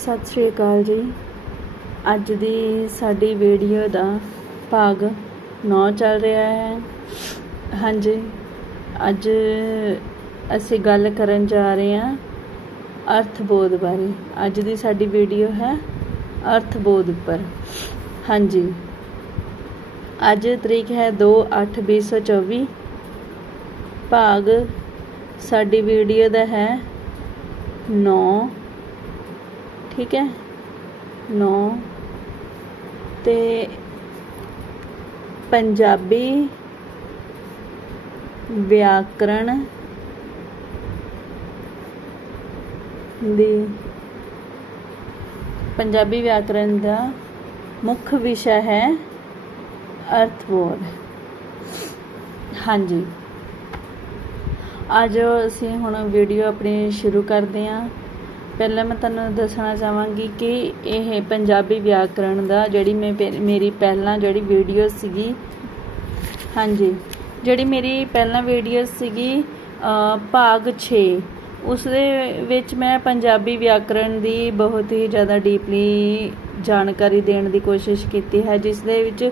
ਸਤਿ ਸ਼੍ਰੀ ਅਕਾਲ ਜੀ। ਅੱਜ ਦੀ ਸਾਡੀ ਵੀਡੀਓ ਦਾ ਭਾਗ 9 ਚੱਲ ਰਿਹਾ ਹੈ। ਹਾਂਜੀ, ਅੱਜ ਅਸੀਂ ਗੱਲ ਕਰਨ ਜਾ ਰਹੇ ਹਾਂ ਅਰਥਬੋਧ ਬਾਰੇ। ਅੱਜ ਦੀ ਸਾਡੀ ਵੀਡੀਓ ਹੈ ਅਰਥਬੋਧ ਉੱਪਰ। ਹਾਂਜੀ, ਅੱਜ ਤਰੀਕ ਹੈ 2/8/2024 ਭਾਗ ਸਾਡੀ ਵੀਡੀਓ ਦਾ ਹੈ 9 ਠੀਕ ਹੈ? 9 ਤੇ ਪੰਜਾਬੀ ਵਿਆਕਰਣ ਦੀ ਪੰਜਾਬੀ ਵਿਆਕਰਣ ਦਾ ਮੁੱਖ ਵਿਸ਼ਾ ਹੈ ਅਰਥਬੋਧ ਹਾਂਜੀ। ਅੱਜ ਅਸੀਂ ਹੁਣ ਵੀਡੀਓ ਆਪਣੀ ਸ਼ੁਰੂ ਕਰਦੇ ਹਾਂ। ਪਹਿਲਾਂ ਮੈਂ ਤੁਹਾਨੂੰ ਦੱਸਣਾ ਚਾਹਾਂਗੀ ਕਿ ਇਹ ਪੰਜਾਬੀ ਵਿਆਕਰਣ ਦਾ ਜਿਹੜੀ ਮੈਂ ਪਹਿ- ਮੇਰੀ ਪਹਿਲਾਂ ਜਿਹੜੀ ਵੀਡੀਓ ਸੀਗੀ, ਹਾਂਜੀ, ਜਿਹੜੀ ਮੇਰੀ ਪਹਿਲਾਂ ਵੀਡੀਓ ਸੀਗੀ ਭਾਗ 6 ਉਸ ਦੇ ਵਿੱਚ ਮੈਂ ਪੰਜਾਬੀ ਵਿਆਕਰਣ ਦੀ ਬਹੁਤ ਹੀ ਜ਼ਿਆਦਾ ਡੀਪਲੀ ਜਾਣਕਾਰੀ ਦੇਣ ਦੀ ਕੋਸ਼ਿਸ਼ ਕੀਤੀ ਹੈ, ਜਿਸ ਦੇ ਵਿੱਚ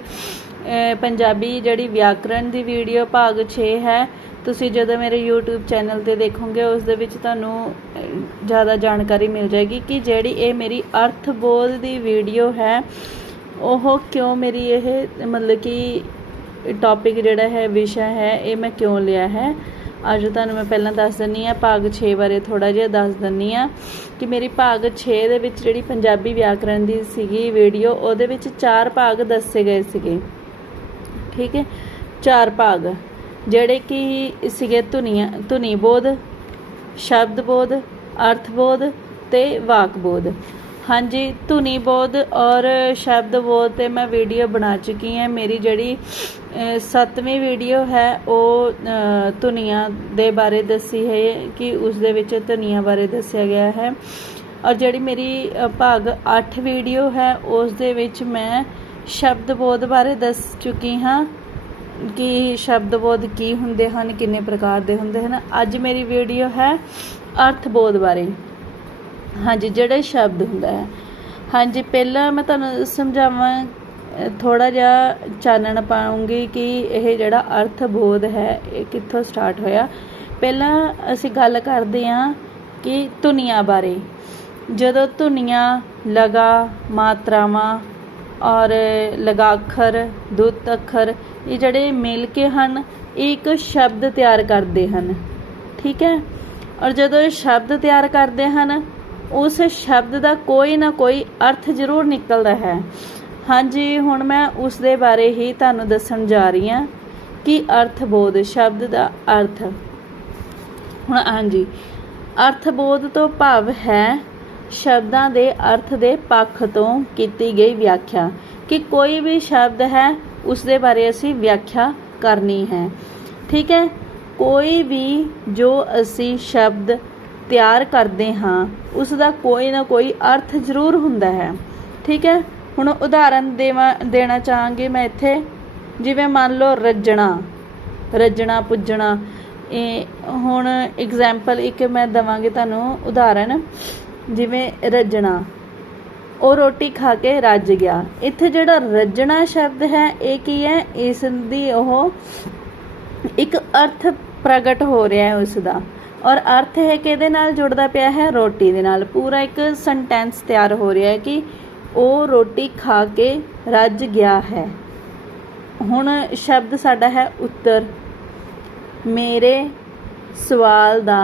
ਪੰਜਾਬੀ ਜਿਹੜੀ ਵਿਆਕਰਣ ਦੀ ਵੀਡੀਓ ਭਾਗ 6 ਹੈ ਤੁਸੀਂ ਜਦੋਂ ਮੇਰੇ YouTube ਚੈਨਲ ਤੇ ਦੇਖੋਗੇ, ਉਸ ਦੇ ਵਿੱਚ ਤੁਹਾਨੂੰ ਜ਼ਿਆਦਾ ਜਾਣਕਾਰੀ ਮਿਲ ਜਾਏਗੀ ਕਿ ਜਿਹੜੀ ਇਹ ਮੇਰੀ ਅਰਥ ਬੋਲ ਦੀ ਵੀਡੀਓ ਹੈ, ਉਹ ਕਿਉਂ ਮੇਰੀ ਇਹ, ਮਤਲਬ ਕਿ ਟੌਪਿਕ ਜਿਹੜਾ ਹੈ, ਵਿਸ਼ਾ ਹੈ, ਇਹ ਮੈਂ ਕਿਉਂ ਲਿਆ ਹੈ? ਅੱਜ ਤੁਹਾਨੂੰ ਮੈਂ ਪਹਿਲਾਂ ਦੱਸ ਦਿੰਨੀ ਆ ਭਾਗ 6 ਬਾਰੇ ਥੋੜਾ ਜਿਹਾ ਦੱਸ ਦਿੰਨੀ ਆ ਕਿ ਮੇਰੀ ਭਾਗ 6 ਦੇ ਵਿੱਚ ਜਿਹੜੀ ਪੰਜਾਬੀ ਵਿਆਕਰਣ ਦੀ ਸੀਗੀ ਵੀਡੀਓ ਉਹਦੇ ਵਿੱਚ ਚਾਰ ਭਾਗ ਦੱਸੇ ਗਏ ਸੀਗੇ। ਠੀਕ ਹੈ? ਚਾਰ ਭਾਗ। ਜਿਹੜੇ ਕਿ ਸੀਗੇ ਧੁਨੀਆਂ ਧੁਨੀ ਬੋਧ ਸ਼ਬਦ ਬੋਧ ਅਰਥ ਬੋਧ ਤੇ ਵਾਕ ਬੋਧ ਹਾਂਜੀ ਧੁਨੀ ਬੋਧ ਔਰ ਸ਼ਬਦ ਬੋਧ ਤੇ ਮੈਂ ਵੀਡੀਓ ਬਣਾ ਚੁੱਕੀ ਹਾਂ। ਮੇਰੀ ਜਿਹੜੀ ਸੱਤਵੀਂ ਵੀਡੀਓ ਹੈ ਉਹ ਅ, ਧੁਨੀਆਂ ਦੇ ਬਾਰੇ ਦੱਸੀ ਹੈ ਕਿ ਉਸ ਦੇ ਵਿੱਚ ਧੁਨੀਆਂ ਬਾਰੇ ਦੱਸਿਆ ਗਿਆ ਹੈ। ਔਰ ਜਿਹੜੀ ਮੇਰੀ ਭਾਗ 8 ਵੀਡੀਓ ਹੈ ਉਸ ਦੇ ਵਿੱਚ ਮੈਂ ਸ਼ਬਦ ਬੋਧ ਬਾਰੇ ਦੱਸ ਚੁੱਕੀ ਹਾਂ। ਕਿ ਸ਼ਬਦ ਬੋਧ ਕੀ ਹੁੰਦੇ ਹਨ, ਕਿੰਨੇ ਪ੍ਰਕਾਰ ਦੇ ਹੁੰਦੇ ਹਨ। ਅੱਜ ਮੇਰੀ ਵੀਡੀਓ ਹੈ ਅਰਥ ਬੋਧ ਬਾਰੇ। ਹਾਂਜੀ, ਜਿਹੜੇ ਸ਼ਬਦ ਹੁੰਦਾ ਹੈ। ਹਾਂਜੀ, ਪਹਿਲਾਂ ਮੈਂ ਤੁਹਾਨੂੰ ਸਮਝਾਵਾਂ ਥੋੜਾ ਜਿਹਾ ਚਾਨਣ ਪਾਉਂਗੀ ਕਿ ਇਹ ਜਿਹੜਾ ਅਰਥ ਬੋਧ ਹੈ, ਇਹ ਕਿੱਥੋਂ ਸਟਾਰਟ ਹੋਇਆ। ਪਹਿਲਾਂ ਅਸੀਂ ਗੱਲ ਕਰਦੇ ਹਾਂ ਕਿ ਧੁਨੀਆਂ ਬਾਰੇ। ਜਦੋਂ ਧੁਨੀਆਂ ਲਗਾ ਮਾਤਰਾਵਾਂ ਔਰ ਲਗਾਖਰ ਅੱਖਰ ਦੁੱਤ ਅੱਖਰ ਇਹ ਜਿਹੜੇ ਮਿਲ ਕੇ ਹਨ, ਇਹ ਇੱਕ ਸ਼ਬਦ ਤਿਆਰ ਕਰਦੇ ਹਨ। ਠੀਕ ਹੈ? ਔਰ ਜਦੋਂ ਇਹ ਸ਼ਬਦ ਤਿਆਰ ਕਰਦੇ ਹਨ, ਉਸ ਸ਼ਬਦ ਦਾ ਕੋਈ ਨਾ ਕੋਈ ਅਰਥ ਜ਼ਰੂਰ ਨਿਕਲਦਾ ਹੈ। ਹਾਂਜੀ, ਹੁਣ ਮੈਂ ਉਸ ਦੇ ਬਾਰੇ ਹੀ ਤੁਹਾਨੂੰ ਦੱਸਣ ਜਾ ਰਹੀ ਹਾਂ ਕਿ ਅਰਥ ਬੋਧ ਸ਼ਬਦ ਦਾ ਅਰਥ। ਹੁਣ ਹਾਂਜੀ ਅਰਥ ਬੋਧ ਤੋਂ ਭਾਵ ਹੈ ਸ਼ਬਦਾਂ ਦੇ ਅਰਥ ਦੇ ਪੱਖ ਤੋਂ ਕੀਤੀ ਗਈ ਵਿਆਖਿਆ। ਕਿ ਕੋਈ ਵੀ ਸ਼ਬਦ ਹੈ ਉਸ ਦੇ ਬਾਰੇ ਅਸੀਂ ਵਿਆਖਿਆ ਕਰਨੀ ਹੈ। ਠੀਕ ਹੈ? ਕੋਈ ਵੀ ਜੋ ਅਸੀਂ ਸ਼ਬਦ ਤਿਆਰ ਕਰਦੇ ਹਾਂ ਉਸ ਦਾ ਕੋਈ ਨਾ ਕੋਈ ਅਰਥ ਜ਼ਰੂਰ ਹੁੰਦਾ ਹੈ। ਠੀਕ ਹੈ? ਹੁਣ ਉਦਾਹਰਨ ਦੇਵਾਂ, ਦੇਣਾ ਚਾਹਾਂਗੀ ਮੈਂ ਇੱਥੇ। ਜਿਵੇਂ ਮੰਨ ਲਓ ਰੱਜਣਾ ਰੱਜਣਾ, ਪੁੱਜਣਾ। ਇਹ ਹੁਣ ਐਗਜ਼ਾਮਪਲ ਇੱਕ ਮੈਂ ਦਵਾਂਗੀ ਤੁਹਾਨੂੰ ਉਦਾਹਰਨ। ਜਿਵੇਂ ਰੱਜਣਾ। ਉਹ ਰੋਟੀ ਖਾ ਕੇ ਰੱਜ ਗਿਆ। ਇੱਥੇ ਜਿਹੜਾ ਰੱਜਣਾ ਸ਼ਬਦ ਹੈ, ਇਹ ਕੀ ਹੈ? ਇਸ ਦੀ ਉਹ ਇੱਕ ਅਰਥ ਪ੍ਰਗਟ ਹੋ ਰਿਹਾ ਹੈ ਉਸ ਦਾ ਔਰ ਅਰਥ ਹੈ ਕਿ ਇਹਦੇ ਨਾਲ ਜੁੜਦਾ ਪਿਆ ਹੈ? ਰੋਟੀ ਦੇ ਨਾਲ। ਪੂਰਾ ਇੱਕ ਸੈਂਟੈਂਸ ਤਿਆਰ ਹੋ ਰਿਹਾ ਹੈ ਕਿ ਉਹ ਰੋਟੀ ਖਾ ਕੇ ਰੱਜ ਗਿਆ ਹੈ। ਹੁਣ ਸ਼ਬਦ ਸਾਡਾ ਹੈ ਉੱਤਰ। ਮੇਰੇ ਸਵਾਲ ਦਾ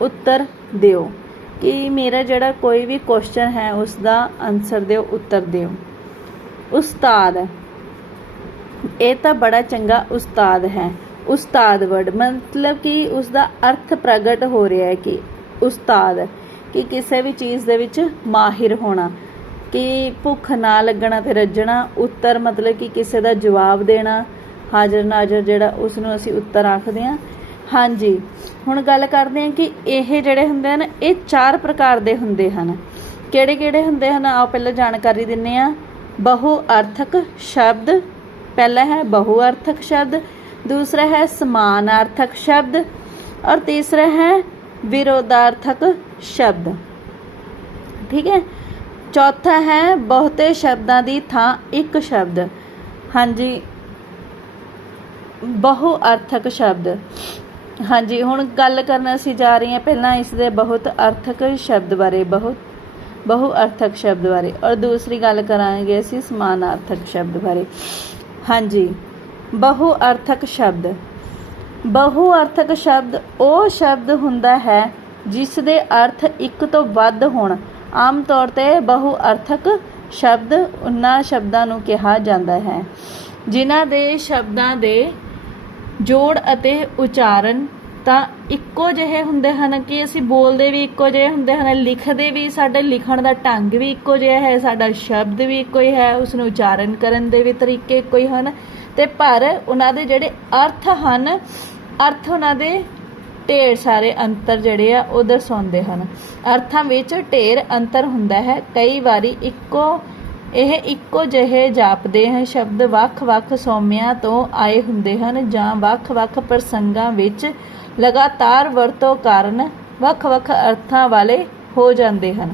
ਉੱਤਰ ਦਿਓ। ਕਿ ਮੇਰਾ ਜਿਹੜਾ ਕੋਈ ਵੀ ਕੁਐਸਚਨ ਹੈ ਉਸ ਦਾ ਆਨਸਰ ਦਿਓ, ਉੱਤਰ ਦਿਓ। ਉਸਤਾਦ, ਇਹ ਤਾਂ ਬੜਾ ਚੰਗਾ ਉਸਤਾਦ ਹੈ। ਉਸਤਾਦ ਵਰਡ ਮਤਲਬ ਕਿ ਉਸ ਦਾ ਅਰਥ ਪ੍ਰਗਟ ਹੋ ਰਿਹਾ ਹੈ ਕਿ ਉਸਤਾਦ, ਕਿ ਕਿਸੇ ਵੀ ਚੀਜ਼ ਦੇ ਵਿੱਚ ਮਾਹਿਰ ਹੋਣਾ, ਕਿ ਭੁੱਖ ਨਾ ਲੱਗਣਾ ਤੇ ਰੱਜਣਾ, ਉੱਤਰ ਮਤਲਬ ਕਿ ਕਿਸੇ ਦਾ ਜਵਾਬ ਦੇਣਾ ਹਾਜ਼ਰ ਨਾਜ਼ਰ ਜਿਹੜਾ ਉਸ ਨੂੰ ਅਸੀਂ ਉੱਤਰ ਆਖਦੇ ਹਾਂ ਹਾਂਜੀ। ਹੁਣ ਗੱਲ ਕਰਦੇ ਹਾਂ ਕਿ ਇਹ ਜਿਹੜੇ ਹੁੰਦੇ ਹਨ, ਇਹ ਚਾਰ ਪ੍ਰਕਾਰ ਦੇ ਹੁੰਦੇ ਹਨ। ਕਿਹੜੇ ਕਿਹੜੇ ਹੁੰਦੇ ਹਨ? ਆਓ ਪਹਿਲਾਂ ਜਾਣਕਾਰੀ ਦਿੰਨੇ ਆ ਬਹੁ ਅਰਥਕ ਸ਼ਬਦ। ਪਹਿਲਾ ਹੈ ਬਹੁ ਅਰਥਕ ਸ਼ਬਦ, ਦੂਸਰਾ ਹੈ ਸਮਾਨਾਰਥਕ ਸ਼ਬਦ, ਔਰ ਤੀਸਰਾ ਹੈ ਵਿਰੋਧਾਰਥਕ ਸ਼ਬਦ। ਠੀਕ ਹੈ? ਚੌਥਾ ਹੈ ਬਹੁਤੇ ਸ਼ਬਦਾਂ ਦੀ ਥਾਂ ਇੱਕ ਸ਼ਬਦ। ਹਾਂਜੀ। ਬਹੁ ਅਰਥਕ ਸ਼ਬਦ। ਹਾਂਜੀ, ਹੁਣ ਗੱਲ ਕਰਨ ਅਸੀਂ ਜਾ ਰਹੇ ਹਾਂ ਪਹਿਲਾਂ ਇਸ ਦੇ ਬਹੁਤ ਅਰਥਕ ਸ਼ਬਦ ਬਾਰੇ, ਬਹੁਤ, ਬਹੁ ਅਰਥਕ ਸ਼ਬਦ ਬਾਰੇ ਔਰ ਦੂਸਰੀ ਗੱਲ ਕਰਾਂਗੇ ਅਸੀਂ ਸਮਾਨਾਰਥਕ ਸ਼ਬਦ ਬਾਰੇ। ਹਾਂਜੀ, ਬਹੁ ਅਰਥਕ ਸ਼ਬਦ। ਬਹੁ ਅਰਥਕ ਸ਼ਬਦ ਉਹ ਸ਼ਬਦ ਹੁੰਦਾ ਹੈ ਜਿਸ ਦੇ ਅਰਥ ਇੱਕ ਤੋਂ ਵੱਧ ਹੋਣ। ਆਮ ਤੌਰ ਤੇ ਬਹੁ ਅਰਥਕ ਸ਼ਬਦ ਉਹਨਾਂ ਸ਼ਬਦਾਂ ਨੂੰ ਕਿਹਾ ਜਾਂਦਾ ਹੈ, ਜਿਨ੍ਹਾਂ ਦੇ ਸ਼ਬਦਾਂ ਦੇ ਜੋੜ ਅਤੇ ਉਚਾਰਨ ਤਾਂ ਇੱਕੋ ਜਿਹੇ ਹੁੰਦੇ ਹਨ ਕਿ ਅਸੀਂ ਬੋਲਦੇ ਵੀ ਇੱਕੋ ਜਿਹੇ ਹੁੰਦੇ ਹਨ, ਲਿਖਦੇ ਵੀ, ਸਾਡੇ ਲਿਖਣ ਦਾ ਢੰਗ ਵੀ ਇੱਕੋ ਜਿਹਾ ਹੈ, ਸਾਡਾ ਸ਼ਬਦ ਵੀ ਇੱਕੋ ਹੀ ਹੈ ਉਸ ਨੂੰ ਉਚਾਰਨ ਕਰਨ ਦੇ ਵੀ ਤਰੀਕੇ ਇੱਕੋ ਹੀ ਹਨ। ਤੇ ਪਰ ਉਹਨਾਂ ਦੇ ਜਿਹੜੇ ਅਰਥ ਹਨ, ਅਰਥ ਉਹਨਾਂ ਦੇ ਢੇਰ ਸਾਰੇ ਅੰਤਰ ਜਿਹੜੇ ਆ, ਉਹ ਦਰਸਾਉਂਦੇ ਹਨ। ਅਰਥਾਂ ਵਿੱਚ ਢੇਰ ਅੰਤਰ ਹੁੰਦਾ ਹੈ, ਕਈ ਵਾਰੀ ਇੱਕੋ ਇਹ ਇੱਕੋ ਜਿਹੇ ਜਾਪਦੇ ਹਨ, ਸ਼ਬਦ ਵੱਖ-ਵੱਖ ਸੌਮਿਆਂ ਤੋਂ ਆਏ ਹੁੰਦੇ ਹਨ ਜਾਂ ਵੱਖ-ਵੱਖ ਪ੍ਰਸੰਗਾਂ ਵਿੱਚ ਲਗਾਤਾਰ ਵਰਤੋਂ ਕਾਰਨ ਵੱਖ-ਵੱਖ ਅਰਥਾਂ ਵਾਲੇ ਹੋ ਜਾਂਦੇ ਹਨ।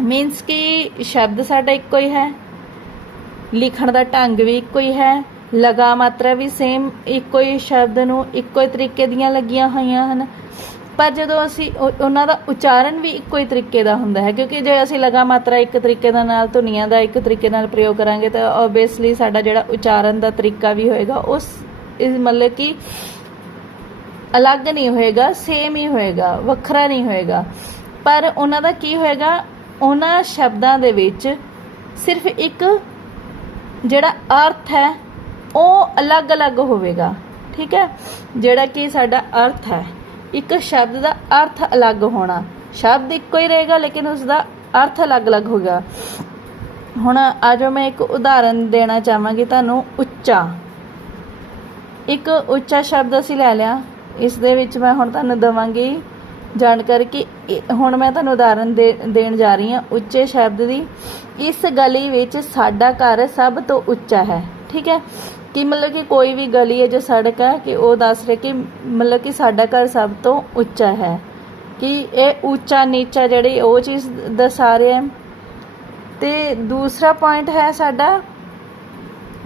ਮੀਨਸ ਕਿ ਸ਼ਬਦ ਸਾਡਾ ਇੱਕੋ ਹੀ ਹੈ, ਲਿਖਣ ਦਾ ਢੰਗ ਵੀ ਇੱਕੋ ਹੀ ਹੈ, ਲਗਾ ਮਾਤਰਾ ਵੀ ਸੇਮ ਇੱਕੋ ਹੀ ਸ਼ਬਦ ਨੂੰ ਇੱਕੋ ਹੀ ਤਰੀਕੇ ਦੀਆਂ ਲੱਗੀਆਂ ਹੋਈਆਂ ਹਨ। ਪਰ ਜਦੋਂ ਅਸੀਂ ਉਹਨਾਂ ਦਾ ਉਚਾਰਨ ਵੀ ਇੱਕੋ ਹੀ ਤਰੀਕੇ ਦਾ ਹੁੰਦਾ ਹੈ, ਕਿਉਂਕਿ ਜੇ ਅਸੀਂ ਲਗਾ ਮਾਤਰਾ ਇੱਕ ਤਰੀਕੇ ਦੇ ਨਾਲ ਧੁਨੀਆਂ ਦਾ ਇੱਕ ਤਰੀਕੇ ਨਾਲ ਪ੍ਰਯੋਗ ਕਰਾਂਗੇ, ਤਾਂ ਆਬਵੀਅਸਲੀ ਸਾਡਾ ਜਿਹੜਾ ਉਚਾਰਨ ਦਾ ਤਰੀਕਾ ਵੀ ਹੋਏਗਾ, ਉਸ ਇਸ ਮਤਲਬ ਕਿ ਅਲੱਗ ਨਹੀਂ ਹੋਏਗਾ ਸੇਮ ਹੀ ਹੋਏਗਾ, ਵੱਖਰਾ ਨਹੀਂ ਹੋਏਗਾ। ਪਰ ਉਹਨਾਂ ਦਾ ਕੀ ਹੋਏਗਾ, ਉਹਨਾਂ ਸ਼ਬਦਾਂ ਦੇ ਵਿੱਚ ਸਿਰਫ ਇੱਕ ਜਿਹੜਾ ਅਰਥ ਹੈ, ਉਹ ਅਲੱਗ-ਅਲੱਗ ਹੋਵੇਗਾ, ਠੀਕ ਹੈ? ਜਿਹੜਾ ਕਿ ਸਾਡਾ ਅਰਥ ਹੈ। ਇੱਕ ਸ਼ਬਦ ਦਾ ਅਰਥ ਅਲੱਗ ਹੋਣਾ। ਸ਼ਬਦ ਇੱਕੋ ਹੀ ਰਹੇਗਾ, ਲੇਕਿਨ ਉਸ ਦਾ ਅਰਥ ਅਲੱਗ-ਅਲੱਗ ਹੋਗਾ ਹੁਣ ਆਜੋ ਮੈਂ ਇੱਕ ਉਦਾਹਰਨ ਦੇਣਾ ਚਾਹਾਂਗੀ ਤੁਹਾਨੂੰ ਉੱਚਾ। ਇੱਕ ਉੱਚਾ ਸ਼ਬਦ ਅਸੀਂ ਲੈ ਲਿਆ। ਇਸ ਦੇ ਵਿੱਚ ਮੈਂ ਹੁਣ ਤੁਹਾਨੂੰ ਦਵਾਂਗੀ ਜਾਣਕਾਰੀ ਕਿ ਹੁਣ ਮੈਂ ਤੁਹਾਨੂੰ ਉਦਾਹਰਨ ਦੇ ਦੇਣ ਜਾ ਰਹੀ ਹਾਂ ਉੱਚੇ ਸ਼ਬਦ ਦੀ। ਇਸ ਗਲੀ ਵਿੱਚ ਸਾਡਾ ਘਰ ਸਭ ਤੋਂ ਉੱਚਾ ਹੈ। ਠੀਕ ਹੈ? ਕਿ ਮਤਲਬ ਕਿ ਕੋਈ ਵੀ ਗਲੀ ਹੈ ਜਾਂ ਸੜਕ ਹੈ, ਕਿ ਉਹ ਦੱਸ ਰਿਹਾ ਕਿ ਮਤਲਬ ਕਿ ਸਾਡਾ ਘਰ ਸਭ ਤੋਂ ਉੱਚਾ ਹੈ। ਕਿ ਇਹ ਉੱਚਾ, ਨੀਚਾ ਜਿਹੜੀ ਉਹ ਚੀਜ਼ ਦਰਸਾ ਰਿਹਾ ਹੈ। ਤੇ ਦੂਸਰਾ ਪੁਆਇੰਟ ਹੈ ਸਾਡਾ,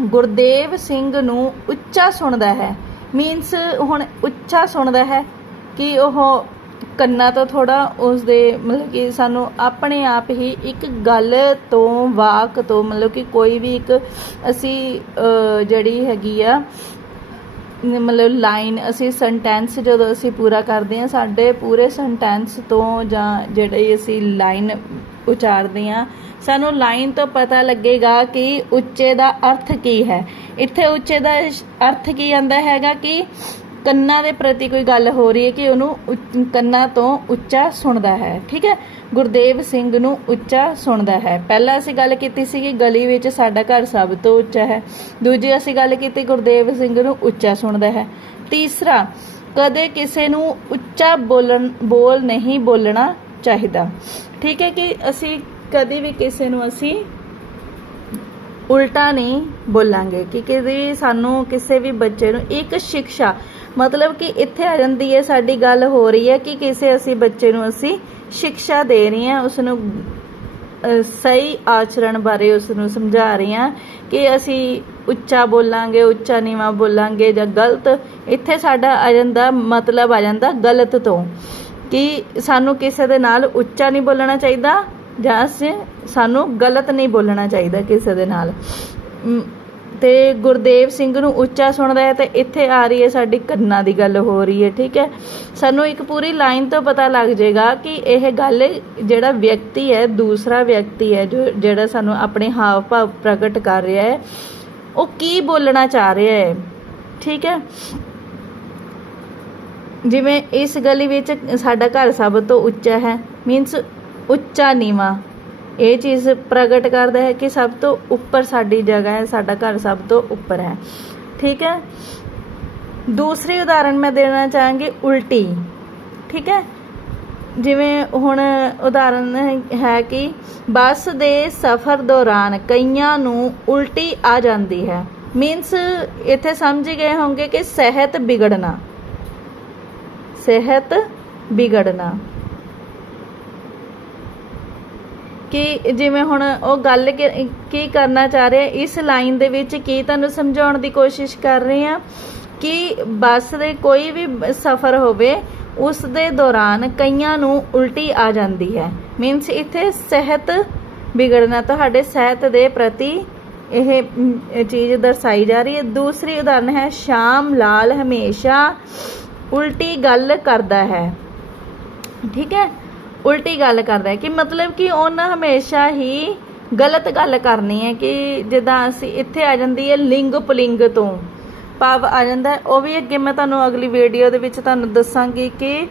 ਗੁਰਦੇਵ ਸਿੰਘ ਨੂੰ ਉੱਚਾ ਸੁਣਦਾ ਹੈ। ਮੀਨਸ ਹੁਣ ਉੱਚਾ ਸੁਣਦਾ ਹੈ ਕਿ ਉਹ ਕੰਨਾਂ ਤੋਂ ਥੋੜਾ ਉਸ ਦੇ ਮਤਲਬ ਕਿ ਸਾਨੂੰ ਆਪਣੇ ਆਪ ਹੀ ਇੱਕ ਗੱਲ ਤੋਂ ਵਾਕ ਤੋਂ ਮਤਲਬ ਕਿ ਕੋਈ ਵੀ ਇੱਕ ਅਸੀਂ ਜਿਹੜੀ ਹੈਗੀ ਆ, ਮਤਲਬ ਲਾਈਨ ਅਸੀਂ ਸੈਂਟੈਂਸ ਜਦੋਂ ਅਸੀਂ ਪੂਰਾ ਕਰਦੇ ਹਾਂ, ਸਾਡੇ ਪੂਰੇ ਸੈਂਟੈਂਸ ਤੋਂ ਜਾਂ ਜਿਹੜੀ ਅਸੀਂ ਲਾਈਨ ਉਚਾਰਦੇ ਹਾਂ, ਸਾਨੂੰ ਲਾਈਨ ਤੋਂ ਪਤਾ ਲੱਗੇਗਾ ਕਿ ਉੱਚੇ ਦਾ ਅਰਥ ਕੀ ਹੈ। ਇੱਥੇ ਉੱਚੇ ਦਾ ਅਰਥ ਕੀ ਆਂਦਾ ਹੈਗਾ ਕਿ ਕੰਨਾਂ ਦੇ ਪ੍ਰਤੀ ਕੋਈ ਗੱਲ ਹੋ ਰਹੀ ਹੈ ਕਿ ਉਹਨੂੰ ਉੱਚ- ਕੰਨਾਂ ਤੋਂ ਉੱਚਾ ਸੁਣਦਾ ਹੈ। ਠੀਕ ਹੈ? ਗੁਰਦੇਵ ਸਿੰਘ ਨੂੰ ਉੱਚਾ ਸੁਣਦਾ ਹੈ। ਪਹਿਲਾਂ ਅਸੀਂ ਗੱਲ ਕੀਤੀ ਸੀ ਕਿ ਗਲੀ ਵਿੱਚ ਸਾਡਾ ਘਰ ਸਭ ਤੋਂ ਉੱਚਾ ਹੈ। ਦੂਜੀ ਅਸੀਂ ਗੱਲ ਕੀਤੀ ਗੁਰਦੇਵ ਸਿੰਘ ਨੂੰ ਉੱਚਾ ਸੁਣਦਾ ਹੈ। ਤੀਸਰਾ, ਕਦੇ ਕਿਸੇ ਨੂੰ ਉੱਚਾ ਬੋਲਣ ਬੋਲ ਨਹੀਂ ਬੋਲਣਾ ਚਾਹੀਦਾ। ਠੀਕ ਹੈ ਕਿ ਅਸੀਂ ਕਦੇ ਵੀ ਕਿਸੇ ਨੂੰ ਅਸੀਂ ਉਲਟਾ ਨਹੀਂ ਬੋਲਾਂਗੇ ਕਿ ਕਿਸੇ ਵੀ ਸਾਨੂੰ ਕਿਸੇ ਵੀ ਬੱਚੇ ਨੂੰ ਇੱਕ ਸਿੱਖਿਆ ਮਤਲਬ ਕਿ ਇੱਥੇ ਆ ਜਾਂਦੀ ਹੈ, ਸਾਡੀ ਗੱਲ ਹੋ ਰਹੀ ਹੈ ਕਿ ਕਿਸੇ ਅਸੀਂ ਬੱਚੇ ਨੂੰ ਅਸੀਂ ਸਿੱਖਿਆ ਦੇ ਰਹੇ ਹਾਂ ਉਸ ਨੂੰ ਸਹੀ ਆਚਰਣ ਬਾਰੇ ਉਸ ਨੂੰ ਸਮਝਾ ਰਹੇ ਹਾਂ ਕਿ ਅਸੀਂ ਉੱਚਾ ਬੋਲਾਂਗੇ, ਉੱਚਾ ਨੀਵਾਂ ਬੋਲਾਂਗੇ ਜਾਂ ਗਲਤ, ਇੱਥੇ ਸਾਡਾ ਆ ਜਾਂਦਾ, ਮਤਲਬ ਆ ਜਾਂਦਾ ਗਲਤ ਤੋਂ ਕਿ ਸਾਨੂੰ ਕਿਸੇ ਦੇ ਨਾਲ ਉੱਚਾ ਨਹੀਂ ਬੋਲਣਾ ਚਾਹੀਦਾ ਜਾਂ ਅਸੀਂ ਸਾਨੂੰ ਗਲਤ ਨਹੀਂ ਬੋਲਣਾ ਚਾਹੀਦਾ ਕਿਸੇ ਦੇ ਨਾਲ। ਤੇ ਗੁਰਦੇਵ ਸਿੰਘ ਨੂੰ ਉੱਚਾ ਸੁਣਦਾ ਹੈ ਤੇ ਇੱਥੇ ਆ ਰਹੀ ਹੈ ਸਾਡੀ ਕੰਨਾਂ ਦੀ ਗੱਲ, ਹੋ ਰਹੀ ਹੈ, ਠੀਕ ਹੈ। ਸਾਨੂੰ ਇੱਕ ਪੂਰੀ ਲਾਈਨ ਤੋਂ ਪਤਾ ਲੱਗ ਜਾਏਗਾ ਕਿ ਇਹ ਗੱਲ ਜਿਹੜਾ ਵਿਅਕਤੀ ਹੈ, ਦੂਸਰਾ ਵਿਅਕਤੀ ਹੈ, ਜੋ ਜਿਹੜਾ ਸਾਨੂੰ ਆਪਣੇ ਹਾਵ ਭਾਵ ਪ੍ਰਗਟ ਕਰ ਰਿਹਾ ਹੈ, ਉਹ ਕੀ ਬੋਲਣਾ ਚਾਹ ਰਿਹਾ ਹੈ, ਠੀਕ ਹੈ। ਜਿਵੇਂ ਇਸ ਗਲੀ ਵਿੱਚ ਸਾਡਾ ਘਰ ਸਭ ਤੋਂ ਉੱਚਾ ਹੈ ਮੀਨਸ ਉੱਚਾ ਨੀਵਾ। ਇਹ ਚੀਜ਼ ਪ੍ਰਗਟ ਕਰਦਾ ਹੈ ਕਿ ਸਭ ਤੋਂ ਉੱਪਰ ਸਾਡੀ ਜਗ੍ਹਾ ਹੈ, ਸਾਡਾ ਘਰ ਸਭ ਤੋਂ ਉੱਪਰ ਹੈ। ਠੀਕ ਹੈ? ਦੂਸਰੀ ਉਦਾਹਰਨ ਮੈਂ ਦੇਣਾ ਚਾਹਾਂਗੀ ਉਲਟੀ। ਠੀਕ ਹੈ? ਜਿਵੇਂ ਹੁਣ ਉਦਾਹਰਨ ਹੈ ਕਿ ਬੱਸ ਦੇ ਸਫ਼ਰ ਦੌਰਾਨ ਕਈਆਂ ਨੂੰ ਉਲਟੀ ਆ ਜਾਂਦੀ ਹੈ। ਮੀਨਸ ਇੱਥੇ ਸਮਝ ਗਏ ਹੋਗੇ ਕਿ ਸਿਹਤ ਵਿਗੜਨਾ। ਸਿਹਤ ਵਿਗੜਨਾ। ਕਿ ਜਿਵੇਂ ਹੁਣ ਉਹ ਗੱਲ ਕਿ- ਕੀ ਕਰਨਾ ਚਾਹ ਰਿਹਾ, ਇਸ ਲਾਈਨ ਦੇ ਵਿੱਚ ਕੀ ਤੁਹਾਨੂੰ ਸਮਝਾਉਣ ਦੀ ਕੋਸ਼ਿਸ਼ ਕਰ ਰਹੇ ਆ ਕਿ ਬੱਸ ਦੇ ਕੋਈ ਵੀ ਸਫ਼ਰ ਹੋਵੇ, ਉਸ ਦੇ ਦੌਰਾਨ ਕਈਆਂ ਨੂੰ ਉਲਟੀ ਆ ਜਾਂਦੀ ਹੈ। ਮੀਨਸ ਇੱਥੇ ਸਿਹਤ ਵਿਗੜਨਾ, ਤੁਹਾਡੇ ਸਿਹਤ ਦੇ ਪ੍ਰਤੀ ਇਹ ਚੀਜ਼ ਦਰਸਾਈ ਜਾ ਰਹੀ ਹੈ। ਦੂਸਰੀ ਉਦਾਹਰਨ ਹੈ, ਸ਼ਾਮ ਲਾਲ ਹਮੇਸ਼ਾ ਉਲਟੀ ਗੱਲ ਕਰਦਾ ਹੈ। ਠੀਕ ਹੈ? ਉਲਟੀ ਗੱਲ ਕਰਦਾ ਹੈ ਕਿ ਮਤਲਬ ਕਿ ਉਹਨਾਂ ਹਮੇਸ਼ਾ ਹੀ ਗਲਤ ਗੱਲ ਕਰਨੀ ਹੈ ਕਿ ਜਿੱਦਾਂ ਅਸੀਂ ਇੱਥੇ ਆ ਜਾਂਦੀ ਹੈ ਲਿੰਗ ਪੁਲਿੰਗ ਤੋਂ। ਭਾਵ ਆ ਜਾਂਦਾ ਉਹ ਵੀ ਅੱਗੇ ਮੈਂ ਤੁਹਾਨੂੰ ਅਗਲੀ ਵੀਡੀਓ ਦੇ ਵਿੱਚ ਤੁਹਾਨੂੰ ਦੱਸਾਂਗੀ ਕਿ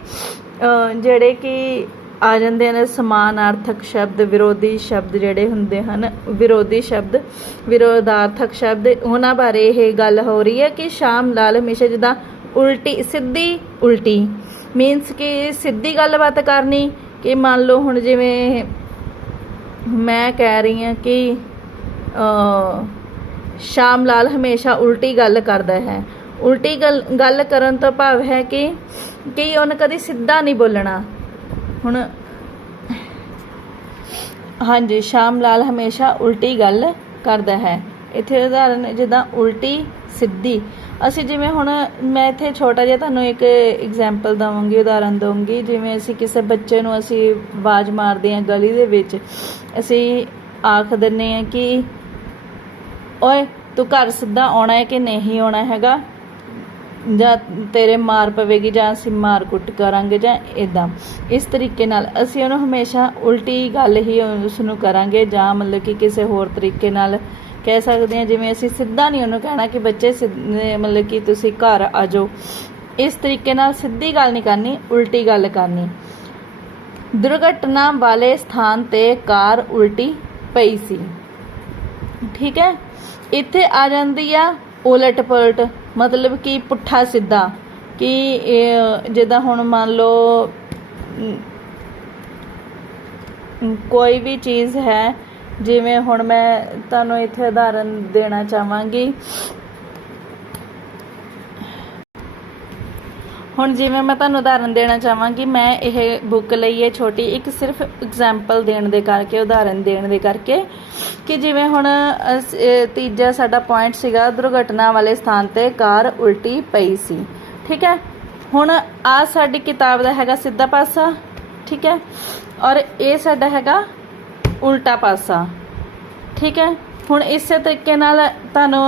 ਜਿਹੜੇ ਕਿ ਆ ਜਾਂਦੇ ਨੇ ਸਮਾਨਾਰਥਕ ਸ਼ਬਦ, ਵਿਰੋਧੀ ਸ਼ਬਦ ਜਿਹੜੇ ਹੁੰਦੇ ਹਨ, ਵਿਰੋਧੀ ਸ਼ਬਦ, ਵਿਰੋਧਾਰਥਕ ਸ਼ਬਦ, ਉਹਨਾਂ ਬਾਰੇ ਇਹ ਗੱਲ ਹੋ ਰਹੀ ਹੈ ਕਿ ਸ਼ਾਮ ਲਾਲ ਹਮੇਸ਼ਾ ਜਿੱਦਾਂ ਉਲਟੀ, ਸਿੱਧੀ ਉਲਟੀ। ਮੀਨਸ ਕਿ ਸਿੱਧੀ ਗੱਲਬਾਤ ਕਰਨੀ ਕਿ ਮੰਨ ਲਓ ਹੁਣ ਜਿਵੇਂ ਮੈਂ ਕਹਿ ਰਹੀ ਹਾਂ ਕਿ ਸ਼ਾਮ ਲਾਲ ਹਮੇਸ਼ਾ ਉਲਟੀ ਗੱਲ ਕਰਦਾ ਹੈ। ਉਲਟੀ ਗੱਲ ਗੱਲ ਕਰਨ ਤੋਂ ਭਾਵ ਹੈ ਕਿ ਕਿ ਉਹਨੇ ਕਦੀ ਸਿੱਧਾ ਨਹੀਂ ਬੋਲਣਾ। ਹੁਣ, ਹਾਂਜੀ, ਸ਼ਾਮ ਲਾਲ ਹਮੇਸ਼ਾ ਉਲਟੀ ਗੱਲ ਕਰਦਾ ਹੈ। ਇੱਥੇ ਉਦਾਹਰਨ ਜਿੱਦਾਂ ਉਲਟੀ ਸਿੱਧੀ। ਅਸੀਂ ਜਿਵੇਂ ਹੁਣ ਮੈਂ ਇੱਥੇ ਛੋਟਾ ਜਿਹਾ ਤੁਹਾਨੂੰ ਇੱਕ ਐਗਜ਼ਾਮਪਲ ਦਵਾਂਗੀ, ਉਦਾਹਰਨ ਦਵਾਂਗੀ। ਜਿਵੇਂ ਅਸੀਂ ਕਿਸੇ ਬੱਚੇ ਨੂੰ ਅਸੀਂ ਆਵਾਜ਼ ਮਾਰਦੇ ਹਾਂ ਗਲੀ ਦੇ ਵਿੱਚ, ਅਸੀਂ ਆਖ ਦਿੰਨੇ ਆ ਕਿ, ਓਏ, ਤੂੰ ਘਰ ਸਿੱਧਾ ਆਉਣਾ ਹੈ ਕਿ ਨਹੀਂ ਆਉਣਾ ਹੈਗਾ? ਜਾਂ ਤੇਰੇ ਮਾਰ ਪਵੇਗੀ, ਜਾਂ ਅਸੀਂ ਮਾਰ ਕੁੱਟ ਕਰਾਂਗੇ, ਜਾਂ ਇਦਾਂ ਇਸ ਤਰੀਕੇ ਨਾਲ ਅਸੀਂ ਉਹਨੂੰ ਹਮੇਸ਼ਾ ਉਲਟੀ ਗੱਲ ਹੀ ਉਸ ਨੂੰ ਕਰਾਂਗੇ, ਜਾਂ ਮਤਲਬ ਕਿ ਕਿਸੇ ਹੋਰ ਤਰੀਕੇ ਨਾਲ ਕਹਿ ਸਕਦੇ ਹਾਂ, ਜਿਵੇਂ ਅਸੀਂ ਸਿੱਧਾ ਨਹੀਂ ਉਹਨੂੰ ਕਹਿਣਾ ਕਿ ਬੱਚੇ ਸਿੱਧ- ਮਤਲਬ ਕਿ ਤੁਸੀਂ ਘਰ ਆ ਜਾਓ। ਇਸ ਤਰੀਕੇ ਨਾਲ ਸਿੱਧੀ ਗੱਲ ਨਹੀਂ ਕਰਨੀ, ਉਲਟੀ ਗੱਲ ਕਰਨੀ। ਦੁਰਘਟਨਾ ਵਾਲੇ ਸਥਾਨ ਤੇ ਕਾਰ ਉਲਟੀ ਪਈ ਸੀ। ਠੀਕ ਹੈ? ਇੱਥੇ ਆ ਜਾਂਦੀ ਆ ਉਲਟ ਪਲਟ ਮਤਲਬ ਕਿ ਪੁੱਠਾ ਸਿੱਧਾ। ਕਿ ਜਿੱਦਾਂ ਹੁਣ ਮੰਨ ਲਓ ਕੋਈ ਵੀ ਚੀਜ਼ ਹੈ ਜਿਵੇਂ ਹੁਣ ਮੈਂ ਤੁਹਾਨੂੰ ਇੱਥੇ ਉਦਾਹਰਨ ਦੇਣਾ ਚਾਹਾਂਗੀ। ਹੁਣ ਜਿਵੇਂ ਮੈਂ ਤੁਹਾਨੂੰ ਉਦਾਹਰਨ ਦੇਣਾ ਚਾਹਾਂਗੀ, ਮੈਂ ਇਹ ਬੁੱਕ ਲਈ ਹੈ ਛੋਟੀ, ਇੱਕ ਸਿਰਫ ਐਗਜ਼ਾਮਪਲ ਦੇਣ ਦੇ ਕਰਕੇ, ਉਦਾਹਰਨ ਦੇਣ ਦੇ ਕਰਕੇ ਕਿ ਜਿਵੇਂ ਹੁਣ ਤੀਜਾ ਸਾਡਾ ਪੁਆਇੰਟ ਸੀਗਾ, ਦੁਰਘਟਨਾ ਵਾਲੇ ਸਥਾਨ ਤੇ ਕਾਰ ਉਲਟੀ ਪਈ ਸੀ। ਠੀਕ ਹੈ? ਹੁਣ ਆ ਸਾਡੀ ਕਿਤਾਬ ਦਾ ਹੈਗਾ ਸਿੱਧਾ ਪਾਸਾ, ਠੀਕ ਹੈ? ਔਰ ਇਹ ਸਾਡਾ ਹੈਗਾ ਉਲਟਾ ਪਾਸਾ। ਠੀਕ ਹੈ? ਹੁਣ ਇਸੇ ਤਰੀਕੇ ਨਾਲ ਤੁਹਾਨੂੰ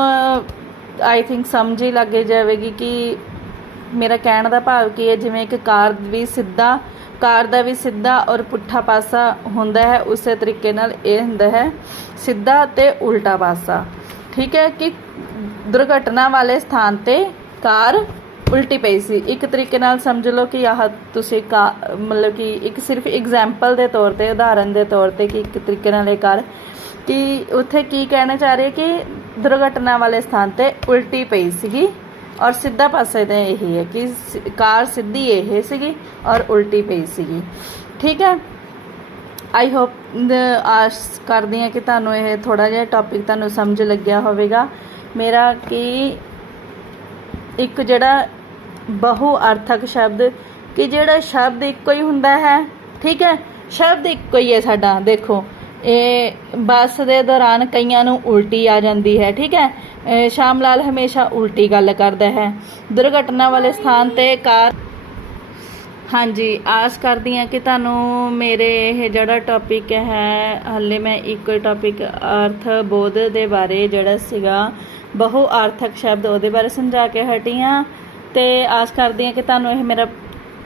ਆਈ ਥਿੰਕ ਸਮਝ ਹੀ ਲੱਗ ਜਾਵੇਗੀ ਕਿ ਮੇਰਾ ਕਹਿਣ ਦਾ ਭਾਵ ਕੀ ਹੈ, ਜਿਵੇਂ ਇੱਕ ਕਾਰ ਵੀ ਸਿੱਧਾ, ਕਾਰ ਦਾ ਵੀ ਸਿੱਧਾ ਔਰ ਪੁੱਠਾ ਪਾਸਾ ਹੁੰਦਾ ਹੈ, ਉਸੇ ਤਰੀਕੇ ਨਾਲ ਇਹ ਹੁੰਦਾ ਹੈ, ਸਿੱਧਾ ਤੇ ਉਲਟਾ ਪਾਸਾ। ਠੀਕ ਹੈ ਕਿ ਦੁਰਘਟਨਾ ਵਾਲੇ ਸਥਾਨ ਤੇ ਕਾਰ ਉਲਟੀ ਪਈ ਸੀ। ਇੱਕ ਤਰੀਕੇ ਨਾਲ ਸਮਝ ਲਓ ਕਿ ਆਹ ਤੁਸੀਂ ਕਾ ਮਤਲਬ ਕਿ ਇੱਕ ਸਿਰਫ ਐਗਜ਼ਾਮਪਲ ਦੇ ਤੌਰ ਤੇ, ਉਦਾਹਰਨ ਦੇ ਤੌਰ ਤੇ ਕਿ ਇੱਕ ਤਰੀਕੇ ਨਾਲ ਇਹ ਕਾਰ ਕਿ ਉੱਥੇ ਕੀ ਕਹਿਣਾ ਚਾਹ ਰਹੇ ਕਿ ਦੁਰਘਟਨਾ ਵਾਲੇ ਸਥਾਨ ਤੇ ਉਲਟੀ ਪਈ ਸੀਗੀ ਔਰ ਸਿੱਧਾ ਪਾਸੇ ਤਾਂ ਇਹੀ ਹੈ ਕਿ ਕਾਰ ਸਿੱਧੀ ਇਹ ਸੀਗੀ ਔਰ ਉਲਟੀ ਪਈ ਸੀਗੀ। ਠੀਕ ਹੈ? ਆਈ ਹੋਪ ਆਸ ਕਰਦੀ ਹਾਂ ਕਿ ਤੁਹਾਨੂੰ ਇਹ ਥੋੜਾ ਜਿਹਾ ਟੌਪਿਕ ਤੁਹਾਨੂੰ ਸਮਝ ਲੱਗਿਆ ਹੋਵੇਗਾ। ਮੇਰਾ ਕਿ ਇੱਕ ਜਿਹੜਾ ਬਹੁ ਅਰਥਕ ਸ਼ਬਦ ਕਿ ਜਿਹੜਾ ਸ਼ਬਦ ਇੱਕੋ ਹੀ ਹੁੰਦਾ ਹੈ, ਠੀਕ ਹੈ? ਸ਼ਬਦ ਇੱਕੋ ਹੀ ਹੈ ਸਾਡਾ, ਦੇਖੋ। ਇਹ ਬੱਸ ਦੇ ਦੌਰਾਨ ਕਈਆਂ ਨੂੰ ਉਲਟੀ ਆ ਜਾਂਦੀ ਹੈ, ਠੀਕ ਹੈ? ਸ਼ਾਮ ਲਾਲ ਹਮੇਸ਼ਾ ਉਲਟੀ ਗੱਲ ਕਰਦਾ ਹੈ। ਦੁਰਘਟਨਾ ਵਾਲੇ ਸਥਾਨ ਤੇ ਕਾਰ ਹਾਂਜੀ, ਆਸ ਕਰਦੀ ਹਾਂ ਕਿ ਤੁਹਾਨੂੰ ਮੇਰੇ ਇਹ ਜਿਹੜਾ ਟੌਪਿਕ ਹੈ, ਹੱਲੇ ਮੈਂ ਇੱਕੋ ਹੀ ਟੌਪਿਕ ਅਰਥ ਬੋਧ ਦੇ ਬਾਰੇ ਜਿਹੜਾ ਸੀਗਾ ਬਹੁ ਆਰਥਕ ਸ਼ਬਦ ਉਹਦੇ ਬਾਰੇ ਸਮਝਾ ਕੇ ਹਟੀ ਹਾਂ। ਤੇ ਆਸ ਕਰਦੀ ਹਾਂ ਕਿ ਤੁਹਾਨੂੰ ਇਹ ਮੇਰਾ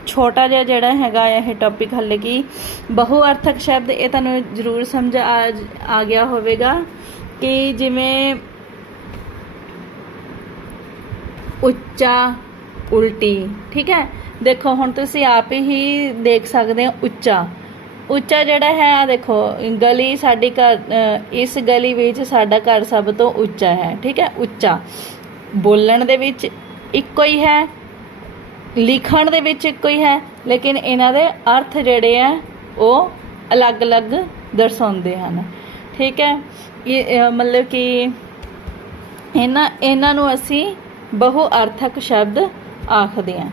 ਛੋਟਾ ਜਿਹਾ ਜਿਹੜਾ ਹੈਗਾ ਇਹ ਟੌਪਿਕ ਹੱਲੇ ਕੀ ਬਹੁ ਅਰਥਕ ਸ਼ਬਦ ਇਹ ਤੁਹਾਨੂੰ ਜ਼ਰੂਰ ਸਮਝ ਆ ਗਿਆ ਹੋਵੇਗਾ ਕਿ ਜਿਵੇਂ ਉੱਚਾ, ਉਲਟੀ, ਠੀਕ ਹੈ? ਦੇਖੋ, ਹੁਣ ਤੁਸੀਂ ਆਪ ਹੀ ਦੇਖ ਸਕਦੇ ਹੋ ਉੱਚਾ। ਉੱਚਾ ਜਿਹੜਾ ਹੈ ਦੇਖੋ, ਗਲੀ ਸਾਡੀ ਘਰ ਇਸ ਗਲੀ ਵਿੱਚ ਸਾਡਾ ਘਰ ਸਭ ਤੋਂ ਉੱਚਾ ਹੈ, ਠੀਕ ਹੈ? ਉੱਚਾ। ਬੋਲਣ ਦੇ ਵਿੱਚ ਇੱਕੋ ਹੀ ਹੈ, ਲਿਖਣ ਦੇ ਵਿੱਚ ਇੱਕੋ ਹੀ ਹੈ, ਲੇਕਿਨ ਇਹਨਾਂ ਦੇ ਅਰਥ ਜਿਹੜੇ ਆ, ਉਹ ਅਲੱਗ-ਅਲੱਗ ਦਰਸਾਉਂਦੇ ਹਨ। ਠੀਕ ਹੈ? ਇਹ ਮਤਲਬ ਕਿ ਇਹਨਾਂ ਇਹਨਾਂ ਨੂੰ ਅਸੀਂ ਬਹੁ ਅਰਥਕ ਸ਼ਬਦ ਆਖਦੇ ਹਾਂ।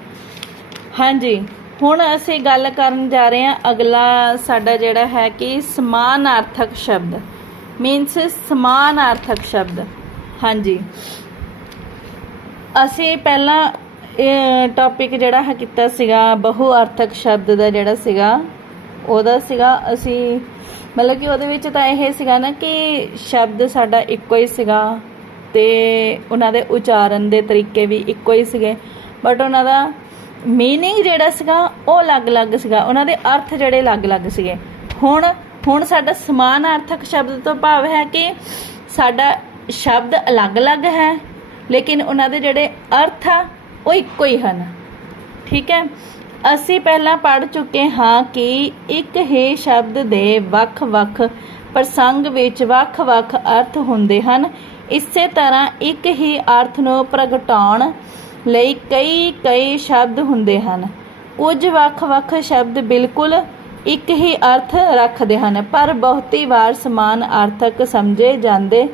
ਹਾਂਜੀ, ਹੁਣ ਅਸੀਂ ਗੱਲ ਕਰਨ ਜਾ ਰਹੇ ਹਾਂ ਅਗਲਾ ਸਾਡਾ ਜਿਹੜਾ ਹੈ ਕਿ ਸਮਾਨਾਰਥਕ ਸ਼ਬਦ। ਮੀਨਸ ਸਮਾਨਾਰਥਕ ਸ਼ਬਦ। ਹਾਂਜੀ। ਅਸੀਂ ਪਹਿਲਾਂ, ਇਹ ਟੌਪਿਕ ਜਿਹੜਾ ਹੈ ਕੀਤਾ ਸੀਗਾ ਬਹੁ ਅਰਥਕ ਸ਼ਬਦ ਦਾ ਜਿਹੜਾ ਸੀਗਾ, ਉਹਦਾ ਸੀਗਾ, ਅਸੀਂ, ਮਤਲਬ ਕਿ ਉਹਦੇ ਵਿੱਚ ਤਾਂ ਇਹ ਸੀਗਾ ਨਾ ਕਿ ਸ਼ਬਦ ਸਾਡਾ ਇੱਕੋ ਹੀ ਸੀਗਾ ਤੇ ਉਹਨਾਂ ਦੇ ਉਚਾਰਨ ਦੇ ਤਰੀਕੇ ਵੀ ਇੱਕੋ ਹੀ ਸੀਗੇ। ਬਟ ਉਹਨਾਂ ਦਾ ਮੀਨਿੰਗ ਜਿਹੜਾ ਸੀਗਾ, ਉਹ ਅਲੱਗ-ਅਲੱਗ ਸੀਗਾ। ਉਹਨਾਂ ਦੇ ਅਰਥ ਜਿਹੜੇ ਅਲੱਗ-ਅਲੱਗ ਸੀਗੇ। ਹੁਣ ਹੁਣ ਸਾਡਾ ਸਮਾਨ ਸਮਾਨਾਰਥਕ ਸ਼ਬਦ ਤੋਂ ਭਾਵ ਹੈ ਕਿ ਸਾਡਾ ਸ਼ਬਦ ਅਲੱਗ-ਅਲੱਗ ਹੈ। ਲੇਕਿਨ ਉਹਨਾਂ ਦੇ ਜਿਹੜੇ ਅਰਥ ਆ, ਉਹ ਇੱਕੋ ਹੀ ਹਨ। ਠੀਕ ਹੈ? ਅਸੀਂ ਪਹਿਲਾਂ ਪੜ ਚੁੱਕੇ ਹਾਂ ਕਿ ਇੱਕ ਹੀ ਸ਼ਬਦ ਦੇ ਵੱਖ-ਵੱਖ ਪ੍ਰਸੰਗ ਵਿੱਚ ਵੱਖ-ਵੱਖ ਅਰਥ ਹੁੰਦੇ ਹਨ। ਇਸੇ ਤਰ੍ਹਾਂ ਇੱਕ ਹੀ ਅਰਥ ਨੂੰ ਪ੍ਰਗਟਾਉਣ ਲਈ ਕਈ ਕਈ ਸ਼ਬਦ ਹੁੰਦੇ ਹਨ। ਕੁਝ ਵੱਖ-ਵੱਖ ਸ਼ਬਦ ਬਿਲਕੁਲ ਇੱਕ ਹੀ ਅਰਥ ਰੱਖਦੇ ਹਨ, ਪਰ ਬਹੁਤੀ ਵਾਰ ਸਮਾਨ ਅਰਥਕ ਸਮਝੇ ਜਾਂਦੇ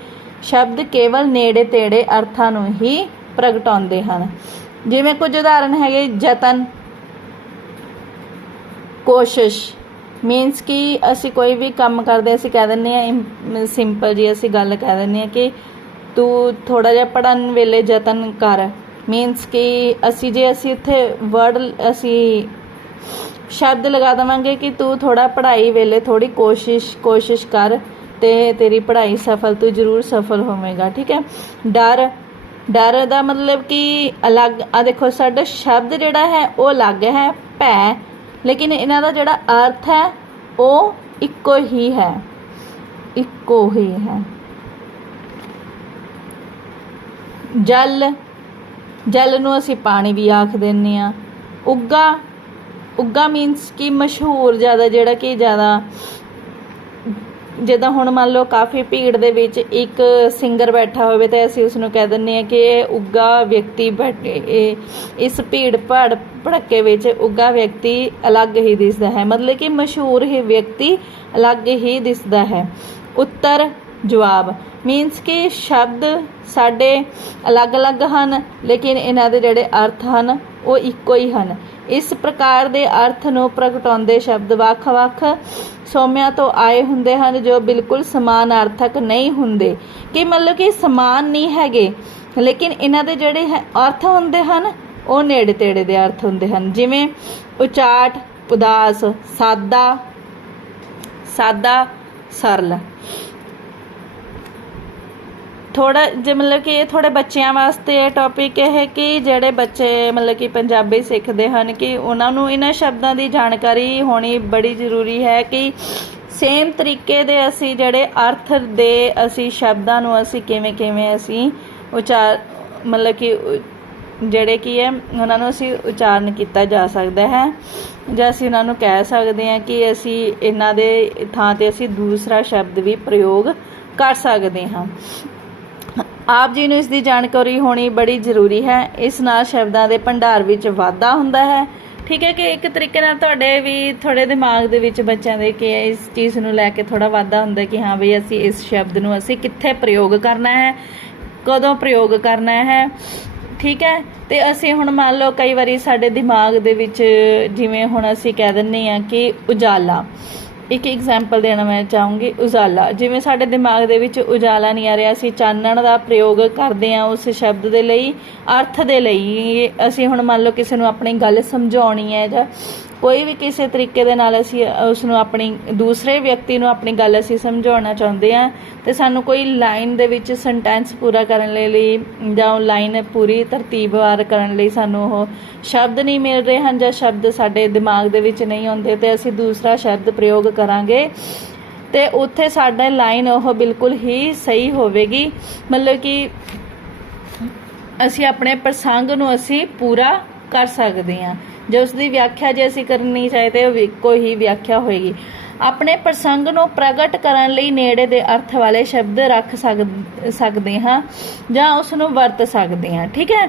ਸ਼ਬਦ ਕੇਵਲ ਨੇੜੇ ਤੇੜੇ ਅਰਥਾਂ ਨੂੰ ਹੀ ਪ੍ਰਗਟਾਉਂਦੇ ਹਨ। ਜਿਵੇਂ ਕੁਝ ਉਦਾਹਰਨ ਹੈਗੇ, ਯਤਨ, ਕੋਸ਼ਿਸ਼ ਮੀਨਸ ਕਿ ਅਸੀਂ ਕੋਈ ਵੀ ਕੰਮ ਕਰਦੇ, ਅਸੀਂ ਕਹਿ ਦਿੰਦੇ ਆ ਸਿੰਪਲ ਜੀ ਅਸੀਂ ਗੱਲ ਕਹਿ ਦਿੰਦੇ ਆ ਕਿ ਤੂੰ ਥੋੜਾ ਜਿਹਾ ਪੜਨ ਵੇਲੇ ਯਤਨ ਕਰ। ਮੀਨਸ ਕਿ ਅਸੀਂ ਜੇ ਅਸੀਂ ਉੱਥੇ ਵਰਡ ਅਸੀਂ ਸ਼ਬਦ ਲਗਾ ਦਵਾਂਗੇ ਕਿ ਤੂੰ ਥੋੜਾ ਪੜ੍ਹਾਈ ਵੇਲੇ ਥੋੜੀ ਕੋਸ਼ਿਸ਼ ਕੋਸ਼ਿਸ਼ ਕਰ। ਤੇ ਤੇਰੀ ਪੜ੍ਹਾਈ ਸਫਲ, ਤੂੰ ਜ਼ਰੂਰ ਸਫਲ ਹੋਵੇਂਗਾ, ਠੀਕ ਹੈ? ਡਰ ਡਰ ਦਾ ਮਤਲਬ ਕਿ ਅਲੱਗ ਆ ਦੇਖੋ, ਸਾਡਾ ਸ਼ਬਦ ਜਿਹੜਾ ਹੈ, ਉਹ ਅਲੱਗ ਹੈ, ਭੈ, ਲੇਕਿਨ ਇਹਨਾਂ ਦਾ ਜਿਹੜਾ ਅਰਥ ਹੈ, ਉਹ ਇੱਕੋ ਹੀ ਹੈ, ਇੱਕੋ ਹੀ ਹੈ। ਜਲ ਜਲ ਨੂੰ ਅਸੀਂ ਪਾਣੀ ਵੀ ਆਖ ਦਿੰਨੇ ਆ ਉੱਗਾ ਉੱਗਾ ਮੀਨਸ ਕਿ ਮਸ਼ਹੂਰ ਜ਼ਿਆਦਾ, ਜਿਹੜਾ ਕਿ ਜ਼ਿਆਦਾ ਜਿੱਦਾਂ ਹੁਣ ਮੰਨ ਲਓ ਕਾਫੀ ਭੀੜ ਦੇ ਵਿੱਚ ਇੱਕ ਸਿੰਗਰ ਬੈਠਾ ਹੋਵੇ ਤਾਂ ਅਸੀਂ ਉਸ ਨੂੰ ਕਹਿ ਦਿੰਨੇ ਆ ਕਿ ਇਹ ਉੱਗਾ ਵਿਅਕਤੀ ਬੈਠੇ ਇਹ ਇਸ ਭੀੜ ਭੜ ਭੜੱਕੇ ਵਿੱਚ ਉੱਗਾ ਵਿਅਕਤੀ ਅਲੱਗ ਹੀ ਦਿਸਦਾ ਹੈ। ਮਤਲਬ ਕਿ ਮਸ਼ਹੂਰ ਹੀ ਵਿਅਕਤੀ ਅਲੱਗ ਹੀ ਦਿਸਦਾ ਹੈ। ਉੱਤਰ ਜਵਾਬ ਮੀਨਸ ਕਿ ਸ਼ਬਦ ਸਾਡੇ ਅਲੱਗ-ਅਲੱਗ ਹਨ, ਲੇਕਿਨ ਇਹਨਾਂ ਦੇ ਜਿਹੜੇ ਅਰਥ ਹਨ ਉਹ ਇੱਕੋ ਹੀ ਹਨ। ਇਸ ਪ੍ਰਕਾਰ ਦੇ ਅਰਥ ਨੂੰ ਪ੍ਰਗਟਾਉਂਦੇ ਸ਼ਬਦ ਵੱਖ-ਵੱਖ ਸੋਮਿਆਂ ਤੋਂ ਆਏ ਹੁੰਦੇ ਹਨ, ਜੋ ਬਿਲਕੁਲ ਸਮਾਨਾਰਥਕ ਨਹੀਂ ਹੁੰਦੇ। ਕਿ ਮਤਲਬ ਕਿ ਸਮਾਨ ਨਹੀਂ ਹੈਗੇ, ਲੇਕਿਨ ਇਹਨਾਂ ਦੇ ਜਿਹੜੇ ਅਰਥ ਹੁੰਦੇ ਹਨ, ਉਹ ਨੇੜੇ ਤੇੜੇ ਦੇ ਅਰਥ ਹੁੰਦੇ ਹਨ। ਜਿਵੇਂ ਉਚਾਟ, ਉਦਾਸ, ਸਾਦਾ ਸਾਦਾ, ਸਰਲ। ਥੋੜਾ ਜੇ ਮਤਲਬ ਕਿ ਇਹ ਥੋੜੇ ਬੱਚਿਆਂ ਵਾਸਤੇ ਇਹ ਟੌਪਿਕ ਹੈ ਕਿ ਜਿਹੜੇ ਬੱਚੇ ਮਤਲਬ ਕਿ ਪੰਜਾਬੀ ਸਿੱਖਦੇ ਹਨ ਕਿ ਉਹਨਾਂ ਨੂੰ ਇਹਨਾਂ ਸ਼ਬਦਾਂ ਦੀ ਜਾਣਕਾਰੀ ਹੋਣੀ ਬੜੀ ਜ਼ਰੂਰੀ ਹੈ ਕਿ ਸੇਮ ਤਰੀਕੇ ਦੇ ਅਸੀਂ ਜਿਹੜੇ ਅਰਥ ਦੇ ਅਸੀਂ ਸ਼ਬਦਾਂ ਨੂੰ ਅਸੀਂ ਕਿਵੇਂ ਕਿਵੇਂ ਅਸੀਂ ਉਚਾਰ ਮਤਲਬ ਕਿ ਜਿਹੜੇ ਕੀ ਹੈ, ਉਹਨਾਂ ਨੂੰ ਅਸੀਂ ਉਚਾਰਨ ਕੀਤਾ ਜਾ ਸਕਦਾ ਹੈ ਜਾਂ ਅਸੀਂ ਉਹਨਾਂ ਨੂੰ ਕਹਿ ਸਕਦੇ ਹਾਂ ਕਿ ਅਸੀਂ ਇਹਨਾਂ ਦੇ ਥਾਂ ਤੇ ਅਸੀਂ ਦੂਸਰਾ ਸ਼ਬਦ ਵੀ ਪ੍ਰਯੋਗ ਕਰ ਸਕਦੇ ਹਾਂ। ਆਪ ਜੀ ਨੂੰ ਇਸ ਦੀ ਜਾਣਕਾਰੀ ਹੋਣੀ ਬੜੀ ਜ਼ਰੂਰੀ ਹੈ। ਇਸ ਨਾਲ ਸ਼ਬਦਾਂ ਦੇ ਭੰਡਾਰ ਵਿੱਚ ਵਾਧਾ ਹੁੰਦਾ ਹੈ। ਠੀਕ ਹੈ ਕਿ ਇੱਕ ਤਰੀਕੇ ਨਾਲ ਤੁਹਾਡੇ ਵੀ ਥੋੜੇ ਦਿਮਾਗ ਦੇ ਵਿੱਚ ਬੱਚਿਆਂ ਦੇ ਕਿ ਇਸ ਚੀਜ਼ ਨੂੰ ਲੈ ਕੇ ਥੋੜਾ ਵਾਧਾ ਹੁੰਦਾ ਕਿ ਹਾਂ ਬਈ ਅਸੀਂ ਇਸ ਸ਼ਬਦ ਨੂੰ ਅਸੀਂ ਕਿੱਥੇ ਪ੍ਰਯੋਗ ਕਰਨਾ ਹੈ, ਕਦੋਂ ਪ੍ਰਯੋਗ ਕਰਨਾ ਹੈ। ਠੀਕ ਹੈ, ਤੇ ਅਸੀਂ ਹੁਣ ਮੰਨ ਲਓ ਕਈ ਵਾਰੀ ਸਾਡੇ ਦਿਮਾਗ ਦੇ ਵਿੱਚ ਜਿਵੇਂ ਹੁਣ ਅਸੀਂ ਕਹਿ ਦਿੰਨੇ ਆ ਕਿ ਉਜਾਲਾ। ਇੱਕ ਐਗਜ਼ਾਮਪਲ ਦੇਣਾ ਮੈਂ ਚਾਹੂੰਗੀ, ਉਜਾਲਾ। ਜਿਵੇਂ ਸਾਡੇ ਦਿਮਾਗ ਦੇ ਵਿੱਚ ਉਜਾਲਾ ਨਹੀਂ ਆ ਰਿਹਾ, ਅਸੀਂ ਚਾਨਣ ਦਾ ਪ੍ਰਯੋਗ ਕਰਦੇ ਆ ਉਸ ਸ਼ਬਦ ਦੇ ਲਈ, ਅਰਥ ਦੇ ਲਈ। ਅਸੀਂ ਹੁਣ ਮੰਨ ਲਓ ਕਿਸੇ ਨੂੰ ਆਪਣੀ ਗੱਲ ਸਮਝਾਉਣੀ ਹੈ ਜਾਂ ਕੋਈ ਵੀ ਕਿਸੇ ਤਰੀਕੇ ਦੇ ਨਾਲ ਅਸੀਂ ਉਸ ਨੂੰ ਆਪਣੀ, ਦੂਸਰੇ ਵਿਅਕਤੀ ਨੂੰ ਆਪਣੀ ਗੱਲ ਅਸੀਂ ਸਮਝਾਉਣਾ ਚਾਹੁੰਦੇ ਆ ਤੇ ਸਾਨੂੰ ਕੋਈ ਲਾਈਨ ਦੇ ਵਿੱਚ ਸੈਂਟੈਂਸ ਪੂਰਾ ਕਰਨ ਲਈ ਜਾਂ ਉਹ ਲਾਈਨ ਪੂਰੀ ਤਰਤੀਬਵਾਰ ਕਰਨ ਲਈ ਸਾਨੂੰ ਉਹ ਸ਼ਬਦ ਨਹੀਂ ਮਿਲ ਰਹੇ ਹਨ, ਜਾਂ ਸ਼ਬਦ ਸਾਡੇ ਦਿਮਾਗ ਦੇ ਵਿੱਚ ਨਹੀਂ ਆਉਂਦੇ, ਤੇ ਅਸੀਂ ਦੂਸਰਾ ਸ਼ਬਦ ਪ੍ਰਯੋਗ ਕਰਾਂਗੇ। ਤੇ ਉੱਥੇ ਸਾਡਾ ਲਾਈਨ ਉਹ ਬਿਲਕੁਲ ਹੀ ਸਹੀ ਹੋਵੇਗੀ। ਮਤਲਬ ਕਿ ਅਸੀਂ ਆਪਣੇ ਪ੍ਰਸੰਗ ਨੂੰ ਅਸੀਂ ਪੂਰਾ ਕਰ ਸਕਦੇ ਹਾਂ। ਜੇ ਉਸ ਦੀ ਵਿਆਖਿਆ ਜੇ ਅਸੀਂ ਕਰਨੀ ਚਾਹੇ ਤੇ ਇੱਕੋ ਹੀ ਵਿਆਖਿਆ ਹੋਏਗੀ। ਆਪਣੇ ਪ੍ਰਸੰਗ ਨੂੰ ਪ੍ਰਗਟ ਕਰਨ ਲਈ ਨੇੜੇ ਦੇ ਅਰਥ ਵਾਲੇ ਸ਼ਬਦ ਰੱਖ ਸਕਦੇ ਹਾਂ ਜਾਂ ਉਸ ਨੂੰ ਵਰਤ ਸਕਦੇ ਹਾਂ ਠੀਕ ਹੈ?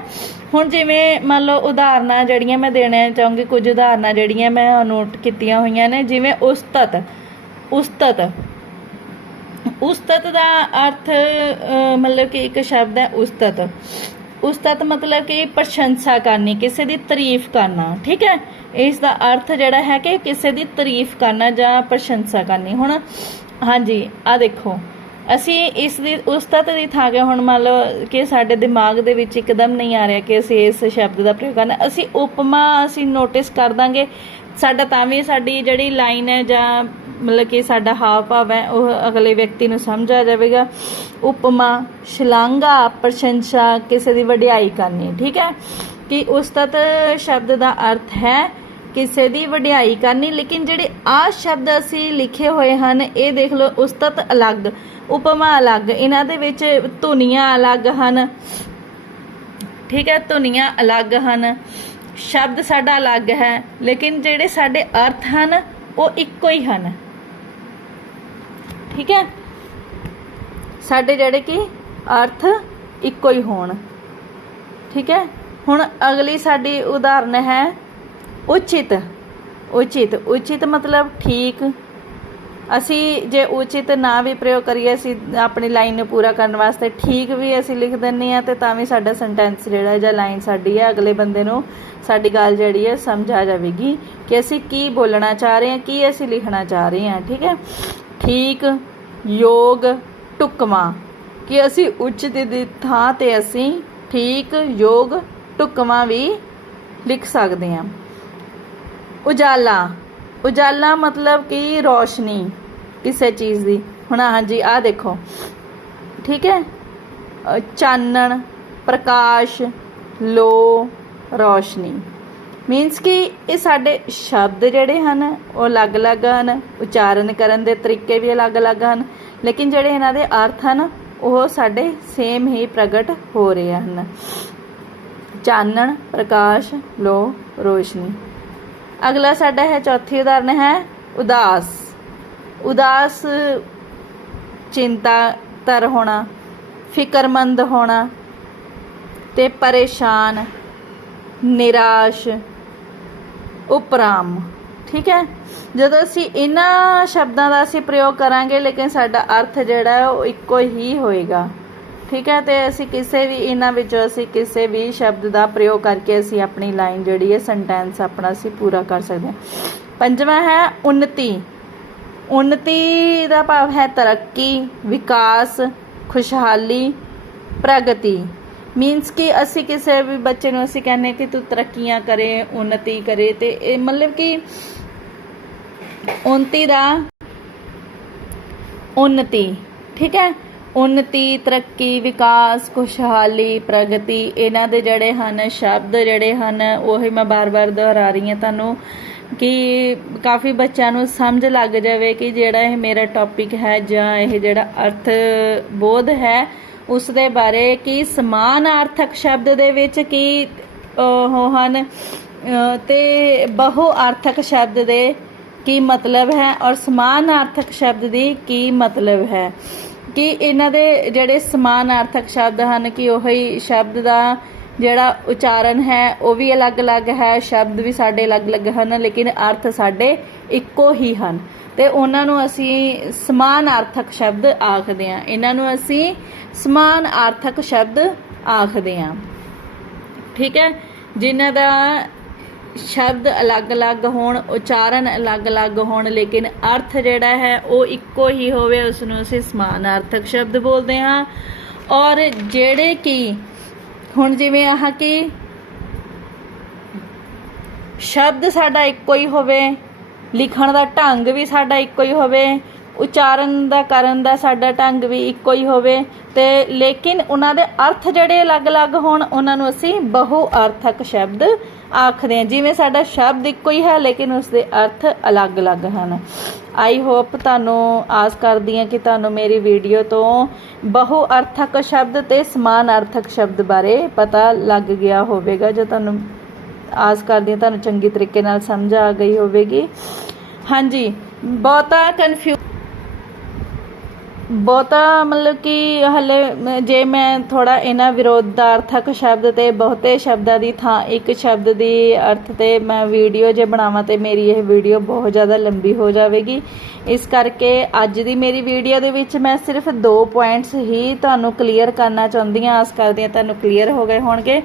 ਹੁਣ ਜਿਵੇਂ ਮੰਨ ਲਓ ਉਦਾਹਰਨਾਂ ਜਿਹੜੀਆਂ ਮੈਂ ਦੇਣਾ ਚਾਹੂੰਗੀ ਕੁਝ ਉਦਾਹਰਨਾਂ ਜਿਹੜੀਆਂ ਮੈਂ ਨੋਟ ਕੀਤੀਆਂ ਹੋਈਆਂ ਨੇ ਜਿਵੇਂ ਉਸਤਤ ਉਸਤਤ। ਉਸਤਤ ਦਾ ਅਰਥ ਅ, ਮਤਲਬ ਕਿ ਇੱਕ ਸ਼ਬਦ ਹੈ ਉਸਤਤ। ਉਸਤਤ ਮਤਲਬ ਕਿ ਪ੍ਰਸ਼ੰਸਾ ਕਰਨੀ, ਕਿਸੇ ਦੀ ਤਾਰੀਫ ਕਰਨਾ, ਠੀਕ ਹੈ? ਇਸ ਦਾ ਅਰਥ ਜਿਹੜਾ ਹੈ ਕਿ ਕਿਸੇ ਦੀ ਤਾਰੀਫ ਕਰਨਾ ਜਾਂ ਪ੍ਰਸ਼ੰਸਾ ਕਰਨੀ। ਹੁਣ ਹਾਂਜੀ ਆ ਦੇਖੋ, ਅਸੀਂ ਇਸ ਦੀ ਉਸਤਤ ਦੀ ਥਾਂ ਕੇ ਹੁਣ ਮੰਨ ਲਓ ਕਿ ਸਾਡੇ ਦਿਮਾਗ ਦੇ ਵਿੱਚ ਇੱਕਦਮ ਨਹੀਂ ਆ ਰਿਹਾ ਕਿ ਅਸੀਂ ਇਸ ਸ਼ਬਦ ਦਾ ਪ੍ਰਯੋਗ ਕਰਨਾ। ਅਸੀਂ ਉਪਮਾ ਅਸੀਂ ਨੋਟਿਸ ਕਰ ਦਾਂਗੇ, ਸਾਡਾ ਤਾਂ ਵੀ ਸਾਡੀ ਜਿਹੜੀ ਲਾਈਨ ਹੈ ਜਾਂ ਮਤਲਬ ਕਿ ਸਾਡਾ ਹਾਵ ਭਾਵ ਹੈ, ਉਹ ਅਗਲੇ ਵਿਅਕਤੀ ਨੂੰ ਸਮਝ ਆ ਜਾਵੇਗਾ। ਉਪਮਾ, ਸ਼ਲਾਘਾ, ਪ੍ਰਸ਼ੰਸਾ ਕਿਸੇ ਦੀ ਵਡਿਆਈ ਕਰਨੀ, ਠੀਕ ਹੈ? ਕਿ ਉਸਤਤ ਸ਼ਬਦ ਦਾ ਅਰਥ ਹੈ ਕਿਸੇ ਦੀ ਵਡਿਆਈ ਕਰਨੀ, ਲੇਕਿਨ ਜਿਹੜੇ ਆ ਸ਼ਬਦ ਅਸੀਂ ਲਿਖੇ ਹੋਏ ਹਨ, ਇਹ ਦੇਖ ਲਓ ਉਸਤਤ ਅਲੱਗ, ਉਪਮਾ ਅਲੱਗ, ਇਹਨਾਂ ਦੇ ਵਿੱਚ ਧੁਨੀਆਂ ਅਲੱਗ ਹਨ। ਠੀਕ ਹੈ, ਧੁਨੀਆਂ ਅਲੱਗ ਹਨ, ਸ਼ਬਦ ਸਾਡਾ ਅਲੱਗ ਹੈ, ਲੇਕਿਨ ਜਿਹੜੇ ਸਾਡੇ ਅਰਥ ਹਨ, ਉਹ ਇੱਕੋ ਹੀ ਹਨ। ਠੀਕ ਹੈ? ਸਾਡੇ ਜਿਹੜੇ ਕਿ ਅਰਥ ਇੱਕੋ ਹੀ ਹੋਣ। ਠੀਕ ਹੈ? ਹੁਣ ਅਗਲੀ ਸਾਡੀ ਉਦਾਹਰਨ ਹੈ ਉਚਿਤ। ਉਚਿਤ। ਉਚਿਤ ਮਤਲਬ ਠੀਕ। ਅਸੀਂ ਜੇ ਉਚਿਤ ਨਾ ਵੀ ਪ੍ਰਯੋਗ ਕਰੀਏ, ਅਸੀਂ ਆਪਣੀ ਲਾਈਨ ਨੂੰ ਪੂਰਾ ਕਰਨ ਵਾਸਤੇ ਠੀਕ ਵੀ ਅਸੀਂ ਲਿਖ ਦਿੰਨੇ ਆ ਤੇ ਤਾਂ ਵੀ ਸਾਡਾ ਸੈਂਟੈਂਸ ਜਿਹੜਾ ਜਾਂ ਲਾਈਨ ਸਾਡੀ ਹੈ, ਅਗਲੇ ਬੰਦੇ ਨੂੰ ਸਾਡੀ ਗੱਲ ਜਿਹੜੀ ਹੈ ਸਮਝ ਆ ਜਾਵੇਗੀ ਕਿ ਅਸੀਂ ਕੀ ਬੋਲਣਾ ਚਾਹ ਰਹੇ ਹਾਂ, ਕੀ ਅਸੀਂ ਲਿਖਣਾ ਚਾਹ ਰਹੇ ਹਾਂ। ਠੀਕ ਹੈ? ਠੀਕ ਯੋਗ ਟੁਕਮਾ, ਕਿ ਅਸੀਂ ਉੱਚ ਦੀ ਥਾਂ ਤੇ ਅਸੀਂ ਠੀਕ ਯੋਗ ਟੁਕਮਾ ਵੀ ਲਿਖ ਸਕਦੇ ਹਾਂ। ਉਜਾਲਾ ਉਜਾਲਾ ਮਤਲਬ ਕਿ ਰੋਸ਼ਨੀ ਕਿਸੇ ਚੀਜ਼ ਦੀ। ਹੁਣ ਹਾਂਜੀ ਆਹ ਦੇਖੋ, ਠੀਕ ਹੈ? ਚਾਨਣ, ਪ੍ਰਕਾਸ਼, ਲੋ, ਰੋਸ਼ਨੀ। ਮੀਨਸ ਕਿ ਇਹ ਸਾਡੇ ਸ਼ਬਦ ਜਿਹੜੇ ਹਨ, ਉਹ ਅਲੱਗ-ਅਲੱਗ ਹਨ, ਉਚਾਰਨ ਕਰਨ ਦੇ ਤਰੀਕੇ ਵੀ ਅਲੱਗ-ਅਲੱਗ ਹਨ, ਲੇਕਿਨ ਜਿਹੜੇ ਇਹਨਾਂ ਦੇ ਅਰਥ ਹਨ, ਉਹ ਸਾਡੇ ਸੇਮ ਹੀ ਪ੍ਰਗਟ ਹੋ ਰਹੇ ਹਨ। ਚਾਨਣ, ਪ੍ਰਕਾਸ਼ ਲੋ ਰੋਸ਼ਨੀ। ਅਗਲਾ ਸਾਡਾ ਹੈ ਚੌਥੀ ਉਦਾਹਰਨ ਹੈ ਉਦਾਸ। ਉਦਾਸ ਚਿੰਤਾ ਤਰ ਹੋਣਾ, ਫਿਕਰਮੰਦ ਹੋਣਾ ਤੇ ਪਰੇਸ਼ਾਨ, ਨਿਰਾਸ਼ ਉਪਰਾਮ। ਠੀਕ ਹੈ? ਜਦੋਂ ਅਸੀਂ ਇਹਨਾਂ ਸ਼ਬਦਾਂ ਦਾ ਅਸੀਂ ਪ੍ਰਯੋਗ ਕਰਾਂਗੇ, ਲੇਕਿਨ ਸਾਡਾ ਅਰਥ ਜਿਹੜਾ ਉਹ ਇੱਕੋ ਹੀ ਹੋਏਗਾ। ਠੀਕ ਹੈ? ਤੇ ਅਸੀਂ ਕਿਸੇ ਵੀ ਇਹਨਾਂ ਵਿੱਚੋਂ ਅਸੀਂ ਕਿਸੇ ਵੀ ਸ਼ਬਦ ਦਾ ਪ੍ਰਯੋਗ ਕਰਕੇ ਅਸੀਂ ਆਪਣੀ ਲਾਈਨ ਜਿਹੜੀ ਹੈ ਸੈਂਟੈਂਸ ਆਪਣਾ ਅਸੀਂ ਪੂਰਾ ਕਰ ਸਕਦੇ ਹਾਂ। ਪੰਜਵਾਂ ਹੈ ਉન્નਤੀ ਉન્નਤੀ ਦਾ ਭਾਵ ਹੈ ਤਰੱਕੀ, ਵਿਕਾਸ, ਖੁਸ਼ਹਾਲੀ, ਪ੍ਰਗਤੀ। ਮੀਨਸ ਕਿ ਅਸੀਂ ਕਿਸੇ ਵੀ ਬੱਚੇ ਨੂੰ ਅਸੀਂ ਕਹਿੰਨੇ ਕਿ ਤੂੰ ਤਰੱਕੀਆਂ ਕਰੇ ਉન્નਤੀ ਕਰੇ ਤੇ ਇਹ ਮਤਲਬ ਕਿ ਉન્નਤੀ ਦਾ ਉન્નਤੀ ਠੀਕ ਹੈ? ਉન્નਤੀ ਤਰੱਕੀ, ਵਿਕਾਸ, ਖੁਸ਼ਹਾਲੀ, ਪ੍ਰਗਤੀ, ਇਹਨਾਂ ਦੇ ਜਿਹੜੇ ਹਨ, ਸ਼ਬਦ ਜਿਹੜੇ ਹਨ, ਉਹ ਹੀ ਮੈਂ ਬਾਰ-ਬਾਰ ਦੁਹਰਾ ਰਹੀ ਹਾਂ ਤੁਹਾਨੂੰ ਕਿ ਕਾਫੀ ਬੱਚਿਆਂ ਨੂੰ ਸਮਝ ਲੱਗ ਜਾਵੇ ਕਿ ਜਿਹੜਾ ਇਹ ਮੇਰਾ ਟੌਪਿਕ ਹੈ ਜਾਂ ਇਹ ਜਿਹੜਾ ਅਰਥ ਬੋਧ ਹੈ ਉਸ ਦੇ ਬਾਰੇ ਕਿ ਸਮਾਨਾਰਥਕ ਸ਼ਬਦ ਦੇ ਵਿੱਚ ਕੀ ਉਹ ਹਨ? ਅਹ, ਤੇ ਬਹੁ ਆਰਥਕ ਸ਼ਬਦ ਦੇ ਕੀ ਮਤਲਬ ਹੈ ਔਰ ਸਮਾਨਾਰਥਕ ਸ਼ਬਦ ਦੀ ਕੀ ਮਤਲਬ ਹੈ? ਕਿ ਇਹਨਾਂ ਦੇ ਜਿਹੜੇ ਸਮਾਨਾਰਥਕ ਸ਼ਬਦ ਹਨ, ਕਿ ਉਹੀ ਸ਼ਬਦ ਦਾ ਜਿਹੜਾ ਉਚਾਰਨ ਹੈ, ਉਹ ਵੀ ਅਲੱਗ-ਅਲੱਗ ਹੈ? ਸ਼ਬਦ ਵੀ ਸਾਡੇ ਅਲੱਗ-ਅਲੱਗ ਹਨ, ਲੇਕਿਨ ਅਰਥ ਸਾਡੇ ਇੱਕੋ ਹੀ ਹਨ। ਤੇ ਉਹਨਾਂ ਨੂੰ ਅਸੀਂ ਸਮਾਨ ਆਰਥਕ ਸ਼ਬਦ ਆਖਦੇ ਹਾਂ। ਇਹਨਾਂ ਨੂੰ ਅਸੀਂ ਸਮਾਨ ਆਰਥਕ ਸ਼ਬਦ ਆਖਦੇ ਹਾਂ। ਠੀਕ ਹੈ? ਜਿਨ੍ਹਾਂ ਦਾ ਸ਼ਬਦ ਅਲੱਗ-ਅਲੱਗ ਹੋਣ, ਉਚਾਰਨ ਅਲੱਗ-ਅਲੱਗ ਹੋਣ, ਲੇਕਿਨ ਅਰਥ ਜਿਹੜਾ ਹੈ ਉਹ ਇੱਕੋ ਹੀ ਹੋਵੇ ਉਸ ਨੂੰ ਅਸੀਂ ਸਮਾਨਾਰਥਕ ਸ਼ਬਦ ਬੋਲਦੇ ਹਾਂ। ਔਰ ਜਿਹੜੇ ਕਿ ਹੁਣ ਜਿਵੇਂ ਆਹ ਕਿ ਸ਼ਬਦ ਸਾਡਾ ਇੱਕੋ ਹੀ ਹੋਵੇ ਲਿਖਣ ਦਾ ਢੰਗ ਵੀ ਸਾਡਾ ਇੱਕੋ ਹੀ ਹੋਵੇ, ਉਚਾਰਨ ਦਾ ਕਰਨ ਦਾ ਸਾਡਾ ਢੰਗ ਵੀ ਇੱਕੋ ਹੀ ਹੋਵੇ, ਤੇ ਲੇਕਿਨ ਉਹਨਾਂ ਦੇ ਅਰਥ ਜਿਹੜੇ ਅਲੱਗ-ਅਲੱਗ ਹੋਣ, ਉਹਨਾਂ ਨੂੰ ਅਸੀਂ ਬਹੁ ਅਰਥਕ ਸ਼ਬਦ ਆਖਦੇ ਹਾਂ। ਜਿਵੇਂ ਸਾਡਾ ਸ਼ਬਦ ਇੱਕੋ ਹੀ ਹੈ, ਲੇਕਿਨ ਉਸ ਦੇ ਅਰਥ ਅਲੱਗ-ਅਲੱਗ ਹਨ। ਆਈ ਹੋਪ ਤੁਹਾਨੂੰ ਆਸ ਕਰਦੀ ਹਾਂ ਕਿ ਤੁਹਾਨੂੰ ਮੇਰੀ ਵੀਡੀਓ ਤੋਂ ਬਹੁ ਅਰਥਕ ਸ਼ਬਦ ਤੇ ਸਮਾਨ ਅਰਥਕ ਸ਼ਬਦ ਬਾਰੇ ਪਤਾ ਲੱਗ ਗਿਆ ਹੋਵੇਗਾ, ਜੋ ਤੁਹਾਨੂੰ ਆਸ ਕਰਦੀ ਹਾਂ ਤੁਹਾਨੂੰ ਚੰਗੀ ਤਰੀਕੇ ਨਾਲ ਸਮਝ ਆ ਗਈ ਹੋਵੇਗੀ। ਹਾਂਜੀ ਬਹੁਤਾ ਕਨਫਿਊ ਬਹੁਤਾ ਮਤਲਬ ਕਿ ਹਲੇ ਜੇ ਮੈਂ ਥੋੜਾ ਇਹਨਾਂ ਵਿਰੋਧਾਰਥਕ ਸ਼ਬਦ ਤੇ ਬਹੁਤੇ ਸ਼ਬਦਾਂ ਦੀ ਥਾਂ ਇੱਕ ਸ਼ਬਦ ਦੀ ਅਰਥ ਤੇ ਮੈਂ ਵੀਡੀਓ ਜੇ ਬਣਾਵਾਂ ਤੇ ਮੇਰੀ ਇਹ ਵੀਡੀਓ ਬਹੁਤ ਜ਼ਿਆਦਾ ਲੰਬੀ ਹੋ ਜਾਵੇਗੀ। ਇਸ ਕਰਕੇ ਅੱਜ ਦੀ ਮੇਰੀ ਵੀਡੀਓ ਦੇ ਵਿੱਚ ਮੈਂ ਸਿਰਫ ਦੋ ਪੁਆਇੰਟਸ ਹੀ ਤੁਹਾਨੂੰ ਕਲੀਅਰ ਕਰਨਾ ਚਾਹੁੰਦੀ ਹਾਂ। ਆਸ ਕਰਦੀ ਹਾਂ ਤੁਹਾਨੂੰ ਕਲੀਅਰ ਹੋ ਗਏ ਹੋਣਗੇ।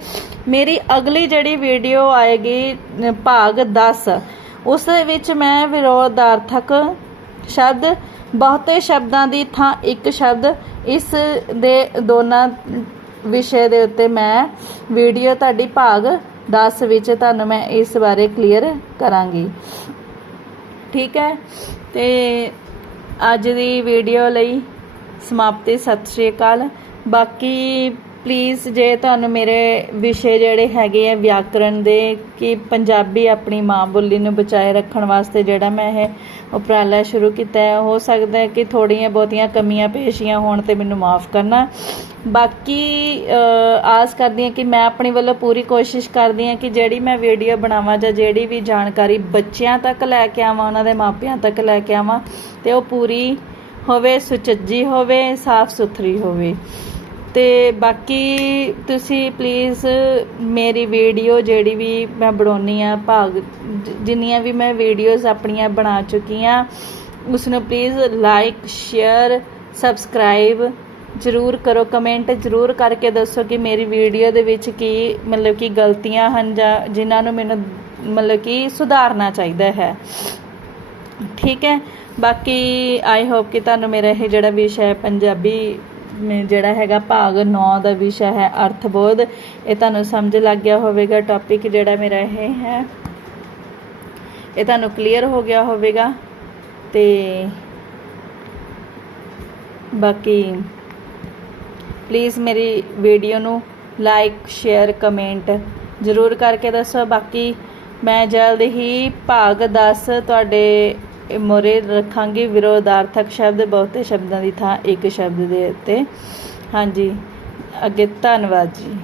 ਮੇਰੀ ਅਗਲੀ ਜਿਹੜੀ ਵੀਡੀਓ ਆਏਗੀ ਭਾਗ 10 ਉਸ ਦੇ ਵਿੱਚ ਮੈਂ ਵਿਰੋਧਾਰਥਕ ਸ਼ਬਦ ਬਹੁਤੇ ਸ਼ਬਦਾਂ ਦੀ ਥਾਂ ਇੱਕ ਸ਼ਬਦ। ਇਸ ਦੇ ਦੋਨਾਂ ਵਿਸ਼ੇ ਦੇ ਉੱਤੇ ਮੈਂ ਵੀਡੀਓ ਤੁਹਾਡੀ ਭਾਗ 10 ਵਿੱਚ ਤੁਹਾਨੂੰ ਮੈਂ ਇਸ ਬਾਰੇ ਕਲੀਅਰ ਕਰਾਂਗੀ। ਠੀਕ ਹੈ? ਤੇ ਅੱਜ ਦੀ ਵੀਡੀਓ ਲਈ ਸਮਾਪਤੀ। ਸਤਿ ਸ਼੍ਰੀ ਅਕਾਲ। ਬਾਕੀ ਪਲੀਜ਼ ਜੇ ਤੁਹਾਨੂੰ ਮੇਰੇ ਵਿਸ਼ੇ ਜਿਹੜੇ ਹੈਗੇ ਆ ਵਿਆਕਰਣ ਦੇ, ਕਿ ਪੰਜਾਬੀ ਆਪਣੀ ਮਾਂ ਬੋਲੀ ਨੂੰ ਬਚਾਏ ਰੱਖਣ ਵਾਸਤੇ ਜਿਹੜਾ ਮੈਂ ਇਹ ਉਪਰਾਲਾ ਸ਼ੁਰੂ ਕੀਤਾ ਹੈ, ਹੋ ਸਕਦਾ ਹੈ ਕਿ ਥੋੜੀਆਂ ਬਹੁਤੀਆਂ ਕਮੀਆਂ ਪੇਸ਼ੀਆਂ ਹੋਣ ਤੇ ਮੈਨੂੰ ਮਾਫ ਕਰਨਾ। ਬਾਕੀ ਆਸ ਕਰਦੀ ਹਾਂ ਕਿ ਮੈਂ ਆਪਣੇ ਵੱਲੋਂ ਪੂਰੀ ਕੋਸ਼ਿਸ਼ ਕਰਦੀ ਹਾਂ ਕਿ ਜਿਹੜੀ ਮੈਂ ਵੀਡੀਓ ਬਣਾਵਾਂ ਜਾਂ ਜਿਹੜੀ ਵੀ ਜਾਣਕਾਰੀ ਬੱਚਿਆਂ ਤੱਕ ਲੈ ਕੇ ਆਵਾਂ, ਉਹਨਾਂ ਦੇ ਮਾਪਿਆਂ ਤੱਕ ਲੈ ਕੇ ਆਵਾਂ, ਤੇ ਉਹ ਪੂਰੀ ਹੋਵੇ, ਸੁਚੱਜੀ ਹੋਵੇ ਸਾਫ਼ ਸੁਥਰੀ ਹੋਵੇ। ਅਤੇ ਬਾਕੀ ਤੁਸੀਂ ਪਲੀਜ਼ ਮੇਰੀ ਵੀਡੀਓ ਜਿਹੜੀ ਵੀ ਮੈਂ ਬਣਾਉਂਦੀ ਹਾਂ ਭਾਗ ਜਿੰਨੀਆਂ ਵੀ ਮੈਂ ਵੀਡੀਓਜ਼ ਆਪਣੀਆਂ ਬਣਾ ਚੁੱਕੀ ਹਾਂ ਉਸ ਨੂੰ ਪਲੀਜ਼ ਲਾਈਕ ਸ਼ੇਅਰ ਸਬਸਕ੍ਰਾਈਬ ਜ਼ਰੂਰ ਕਰੋ। ਕਮੈਂਟ ਜ਼ਰੂਰ ਕਰਕੇ ਦੱਸੋ ਕਿ ਮੇਰੀ ਵੀਡੀਓ ਦੇ ਵਿੱਚ ਕੀ, ਮਤਲਬ ਕਿ ਗਲਤੀਆਂ ਹਨ ਜਾਂ ਜਿਨ੍ਹਾਂ ਨੂੰ ਮੈਨੂੰ ਮਤਲਬ ਕਿ ਸੁਧਾਰਨਾ ਚਾਹੀਦਾ ਹੈ। ਠੀਕ ਹੈ? ਬਾਕੀ ਆਈ ਹੋਪ ਕਿ ਤੁਹਾਨੂੰ ਮੇਰਾ ਇਹ ਜਿਹੜਾ ਵਿਸ਼ਾ ਹੈ ਪੰਜਾਬੀ ਜਿਹੜਾ ਹੈਗਾ ਭਾਗ 9 ਦਾ ਵਿਸ਼ਾ ਹੈ ਅਰਥਬੋਧ। ਇਹ ਤੁਹਾਨੂੰ ਸਮਝ ਲੱਗ ਗਿਆ ਹੋਵੇਗਾ ਟੌਪਿਕ ਜਿਹੜਾ ਮੇਰਾ ਇਹ ਹੈ। ਇਹ ਤੁਹਾਨੂੰ ਕਲੀਅਰ ਹੋ ਗਿਆ ਹੋਵੇਗਾ। ਤੇ ਬਾਕੀ ਪਲੀਜ਼ ਮੇਰੀ ਵੀਡੀਓ ਨੂੰ ਲਾਈਕ ਸ਼ੇਅਰ ਕਮੈਂਟ ਜ਼ਰੂਰ ਕਰਕੇ ਦੱਸੋ। ਬਾਕੀ ਮੈਂ ਜਲਦ ਹੀ ਭਾਗ 10 ਤੁਹਾਡੇ ਮੋਰੇ ਰੱਖਾਂਗੀ ਵਿਰੋਧਾਰਥਕ ਸ਼ਬਦ, ਬਹੁਤੇ ਸ਼ਬਦਾਂ ਦੀ ਥਾਂ ਇੱਕ ਸ਼ਬਦ ਦੇ ਉੱਤੇ। ਹਾਂਜੀ, ਅੱਗੇ ਧੰਨਵਾਦ ਜੀ।